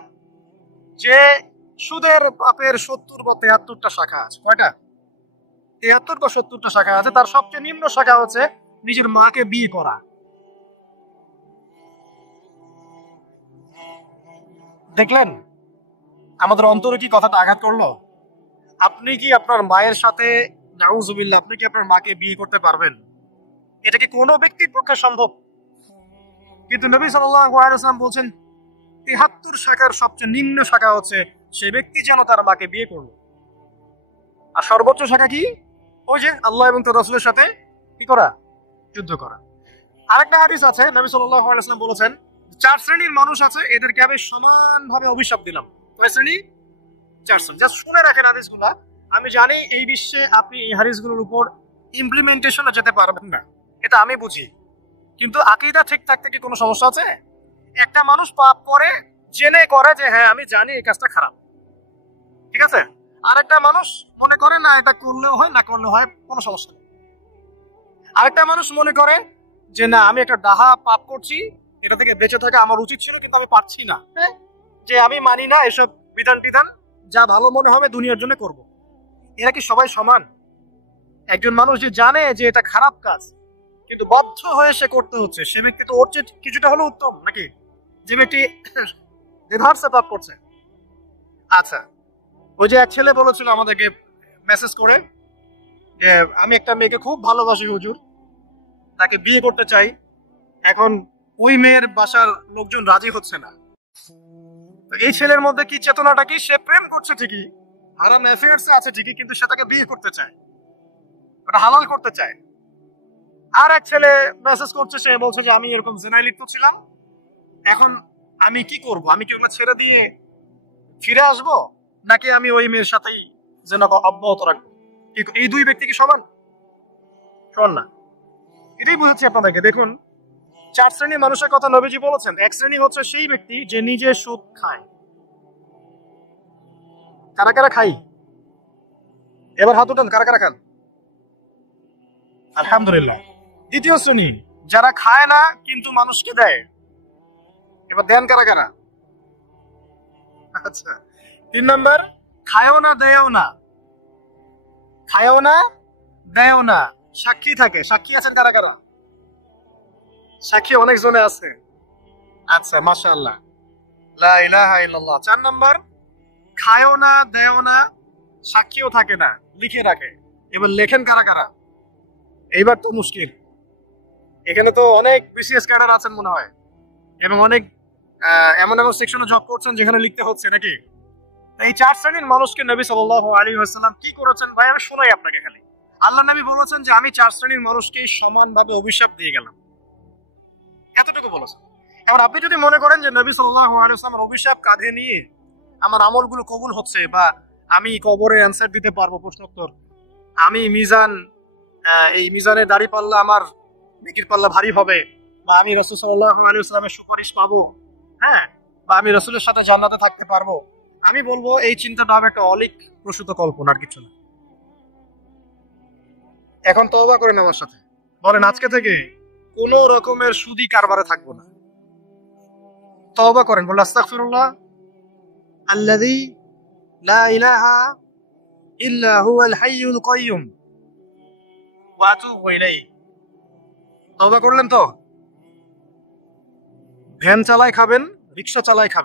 যে সুদের পাপের 70 বা 73টা শাখা আছে। কয়টা? 73 বা 70টা শাখা আছে। তার সবচেয়ে নিম্ন শাখা হচ্ছে নিজের মাকে বিয়ে করা। দেখলেন আমাদের অন্তরে কি কথাটা আঘাত করলো? আপনি কি আপনার মায়ের সাথে, নাউজুবিল্লাহ, আপনি কি আপনার মাকে বিয়ে করতে পারবেন? এটা কি কোনো ব্যক্তির পক্ষে সম্ভব? কিন্তু নবী সাল্লাল্লাহু আলাইহি ওয়াসাল্লাম বলছেন 73 শাখার সবচেয়ে নিম্ন শাখা হচ্ছে সে ব্যক্তি যেন তার মাকে বিয়ে করলো। আর সর্বোচ্চ শাখা কি? ওই যে আল্লাহ এবং তার রাসূলের সাথে কি করা? যুদ্ধ করা। আরেকটা হাদিস আছে, নবী সাল্লাল্লাহু আলাইহি ওয়াসাল্লাম বলেছেন 4 শ্রেণীর মানুষ আছে, এদেরকে আমি সমানভাবে অভিশাপ দিলাম। কয় শ্রেণী? 4 শ্রেণী। জাস্ট শুনে রাখেন হাদিসগুলা। আমি জানি এই বিশ্বে আপনি এই হাদিসগুলোর উপর ইমপ্লিমেন্টেশনে যেতে পারবেন না, এটা আমি বুঝি, কিন্তু আকীদা ঠিক থাকতে কি কোনো সমস্যা আছে? একটা মানুষ পাপ করে জেনে করে যে হ্যাঁ আমি জানি এই কাজটা খারাপ, ঠিক আছে? আরেকটা মানুষ মনে করে না এটা করলেও হয়, না করলেও হয়, কোনো সমস্যা নেই। আরেকটা মানুষ মনে করে যে না আমি একটা ডাহা পাপ করছি, এটা থেকে বেঁচে থাকা আমার উচিত ছিল কিন্তু আমি পারছি না, যে আমি মানি না এসব বিধান টিধান, যা ভালো মনে হবে দুনিয়ার জন্য করব। এরা কি সবাই সমান? একজন মানুষ যে জানে যে এটা খারাপ কাজ কিন্তু বাধ্য হয়ে সে করতে হচ্ছে, সে ব্যক্তি তো ওর চেয়ে কিছুটা হলো উত্তম নাকি যে ব্যক্তি দ্বিধার্সে পাপ করছে? আচ্ছা, ওই যে এক ছেলে বলেছিল আমাদেরকে মেসেজ করে যে আমি একটা মেয়েকে খুব ভালোবাসি হুজুর, তাকে বিয়ে করতে চাই, এখন ওই মেয়ের বাসার লোকজন রাজি হচ্ছে না। এই ছেলের মধ্যে কি চেতনাটা কি? সে প্রেম করছে ঠিকই, হারাম অ্যাফেয়ার্সে আছে ঠিকই, কিন্তু সে তাকে বিয়ে করতে চায়, ওটা হালাল করতে চায়। আর এক ছেলে মেসেজ করছে, সে বলছে যে আমি এরকম জিনায় লিপ্ত ছিলাম, এখন আমি কি করব? আমি কি ওগুলো ছেড়ে দিয়ে ফিরে আসবো, নাকি আমি ওই মেয়ের সাথেই জিনা অব্যাহত রাখবো? এই দুই ব্যক্তি কি সমান? সমান না। এটাই বুঝাচ্ছি আপনাদেরকে। দেখুন 4 শ্রেণীর মানুষের কথা নবীজি বলেছেন। এক শ্রেণী হচ্ছে সেই ব্যক্তি যে নিজে সুদ খায়। কারা কারা খাই? এবার হাত উঠান, কারা কারা খান? আলহামদুলিল্লাহ। দ্বিতীয় শ্রেণী যারা খায় না কিন্তু মানুষকে দেয়। এবার দেন কারা কারা? আচ্ছা। 3 নাম্বার, খায়ও না দেয়ও না, খায়ও না দেয়ও না, সাক্ষী থাকে। সাক্ষী আছেন কারা কারা? সাক্ষী অনেক জনে আছে। আচ্ছা, মাশাআল্লাহ, লা ইলাহা ইল্লাল্লাহ। 4 নাম্বার, খায়ও না দেয়ও না, সাক্ষীও থাকে না, লিখে রাখে। এবার লেখেন কারা কারা? এইবার তো মুশকিল। এখানে তো অনেক বিসিএস ক্যাডার আছেন মনে হয়, এবং অনেক এমন এমন সেকশনে জব করছেন যেখানে লিখতে হচ্ছে নাকি? এই 4 শ্রেণীর মানুষকে নবী সাল্লাল্লাহু আলাইহি ওয়াসাল্লাম কি করেছেন ভাই? আমি শোনাই আপনাকে খালি। আল্লাহ নবী বলেছেন যে আমি 4 শ্রেণীর মানুষকে সমানভাবে অভিশাপ দিয়ে গেলাম, এতটুকু বলেছেন। এবার আপনি যদি মনে করেন যে নবী সাল্লাল্লাহু আলাইহি ওয়াসাল্লামের অভিশাপ কাঁধে নিয়ে আমার আমলগুলো কবুল হচ্ছে, বা আমি কবরে অ্যানসার দিতে পারবো প্রশ্নোত্তর, আমি মিজান, এই মিজানের দাড়ি পাল্লা আমার নেকির পাল্লা ভারী হবে, বা আমি রাসূল সাল্লাল্লাহু আলাইহি ওয়াসাল্লামের সুপারিশ পাবো, হ্যাঁ, বা আমি রাসূলের সাথে জান্নাতে থাকতে পারবো, আমি বলবো এই চিন্তাটা হবে একটা অলিক প্রসূত কল্পনা, আর কিছু না। এখন তওবা করেন আমার সাথে, বলেন আজকে থেকে কোন রকমের সুদি কারবারে থাকবো না। তওবা করেন, বলেন আস্তাগফিরুল্লাহ আল্লাযী লা ইলাহা ইল্লা হুয়াল হাইয়ুল কাইয়্যুম ওয়া আতুবু ইলাইহি। তওবা করলেন তো? ভ্যান চালায় খাবেন, রিকশা চালায় খাবেন।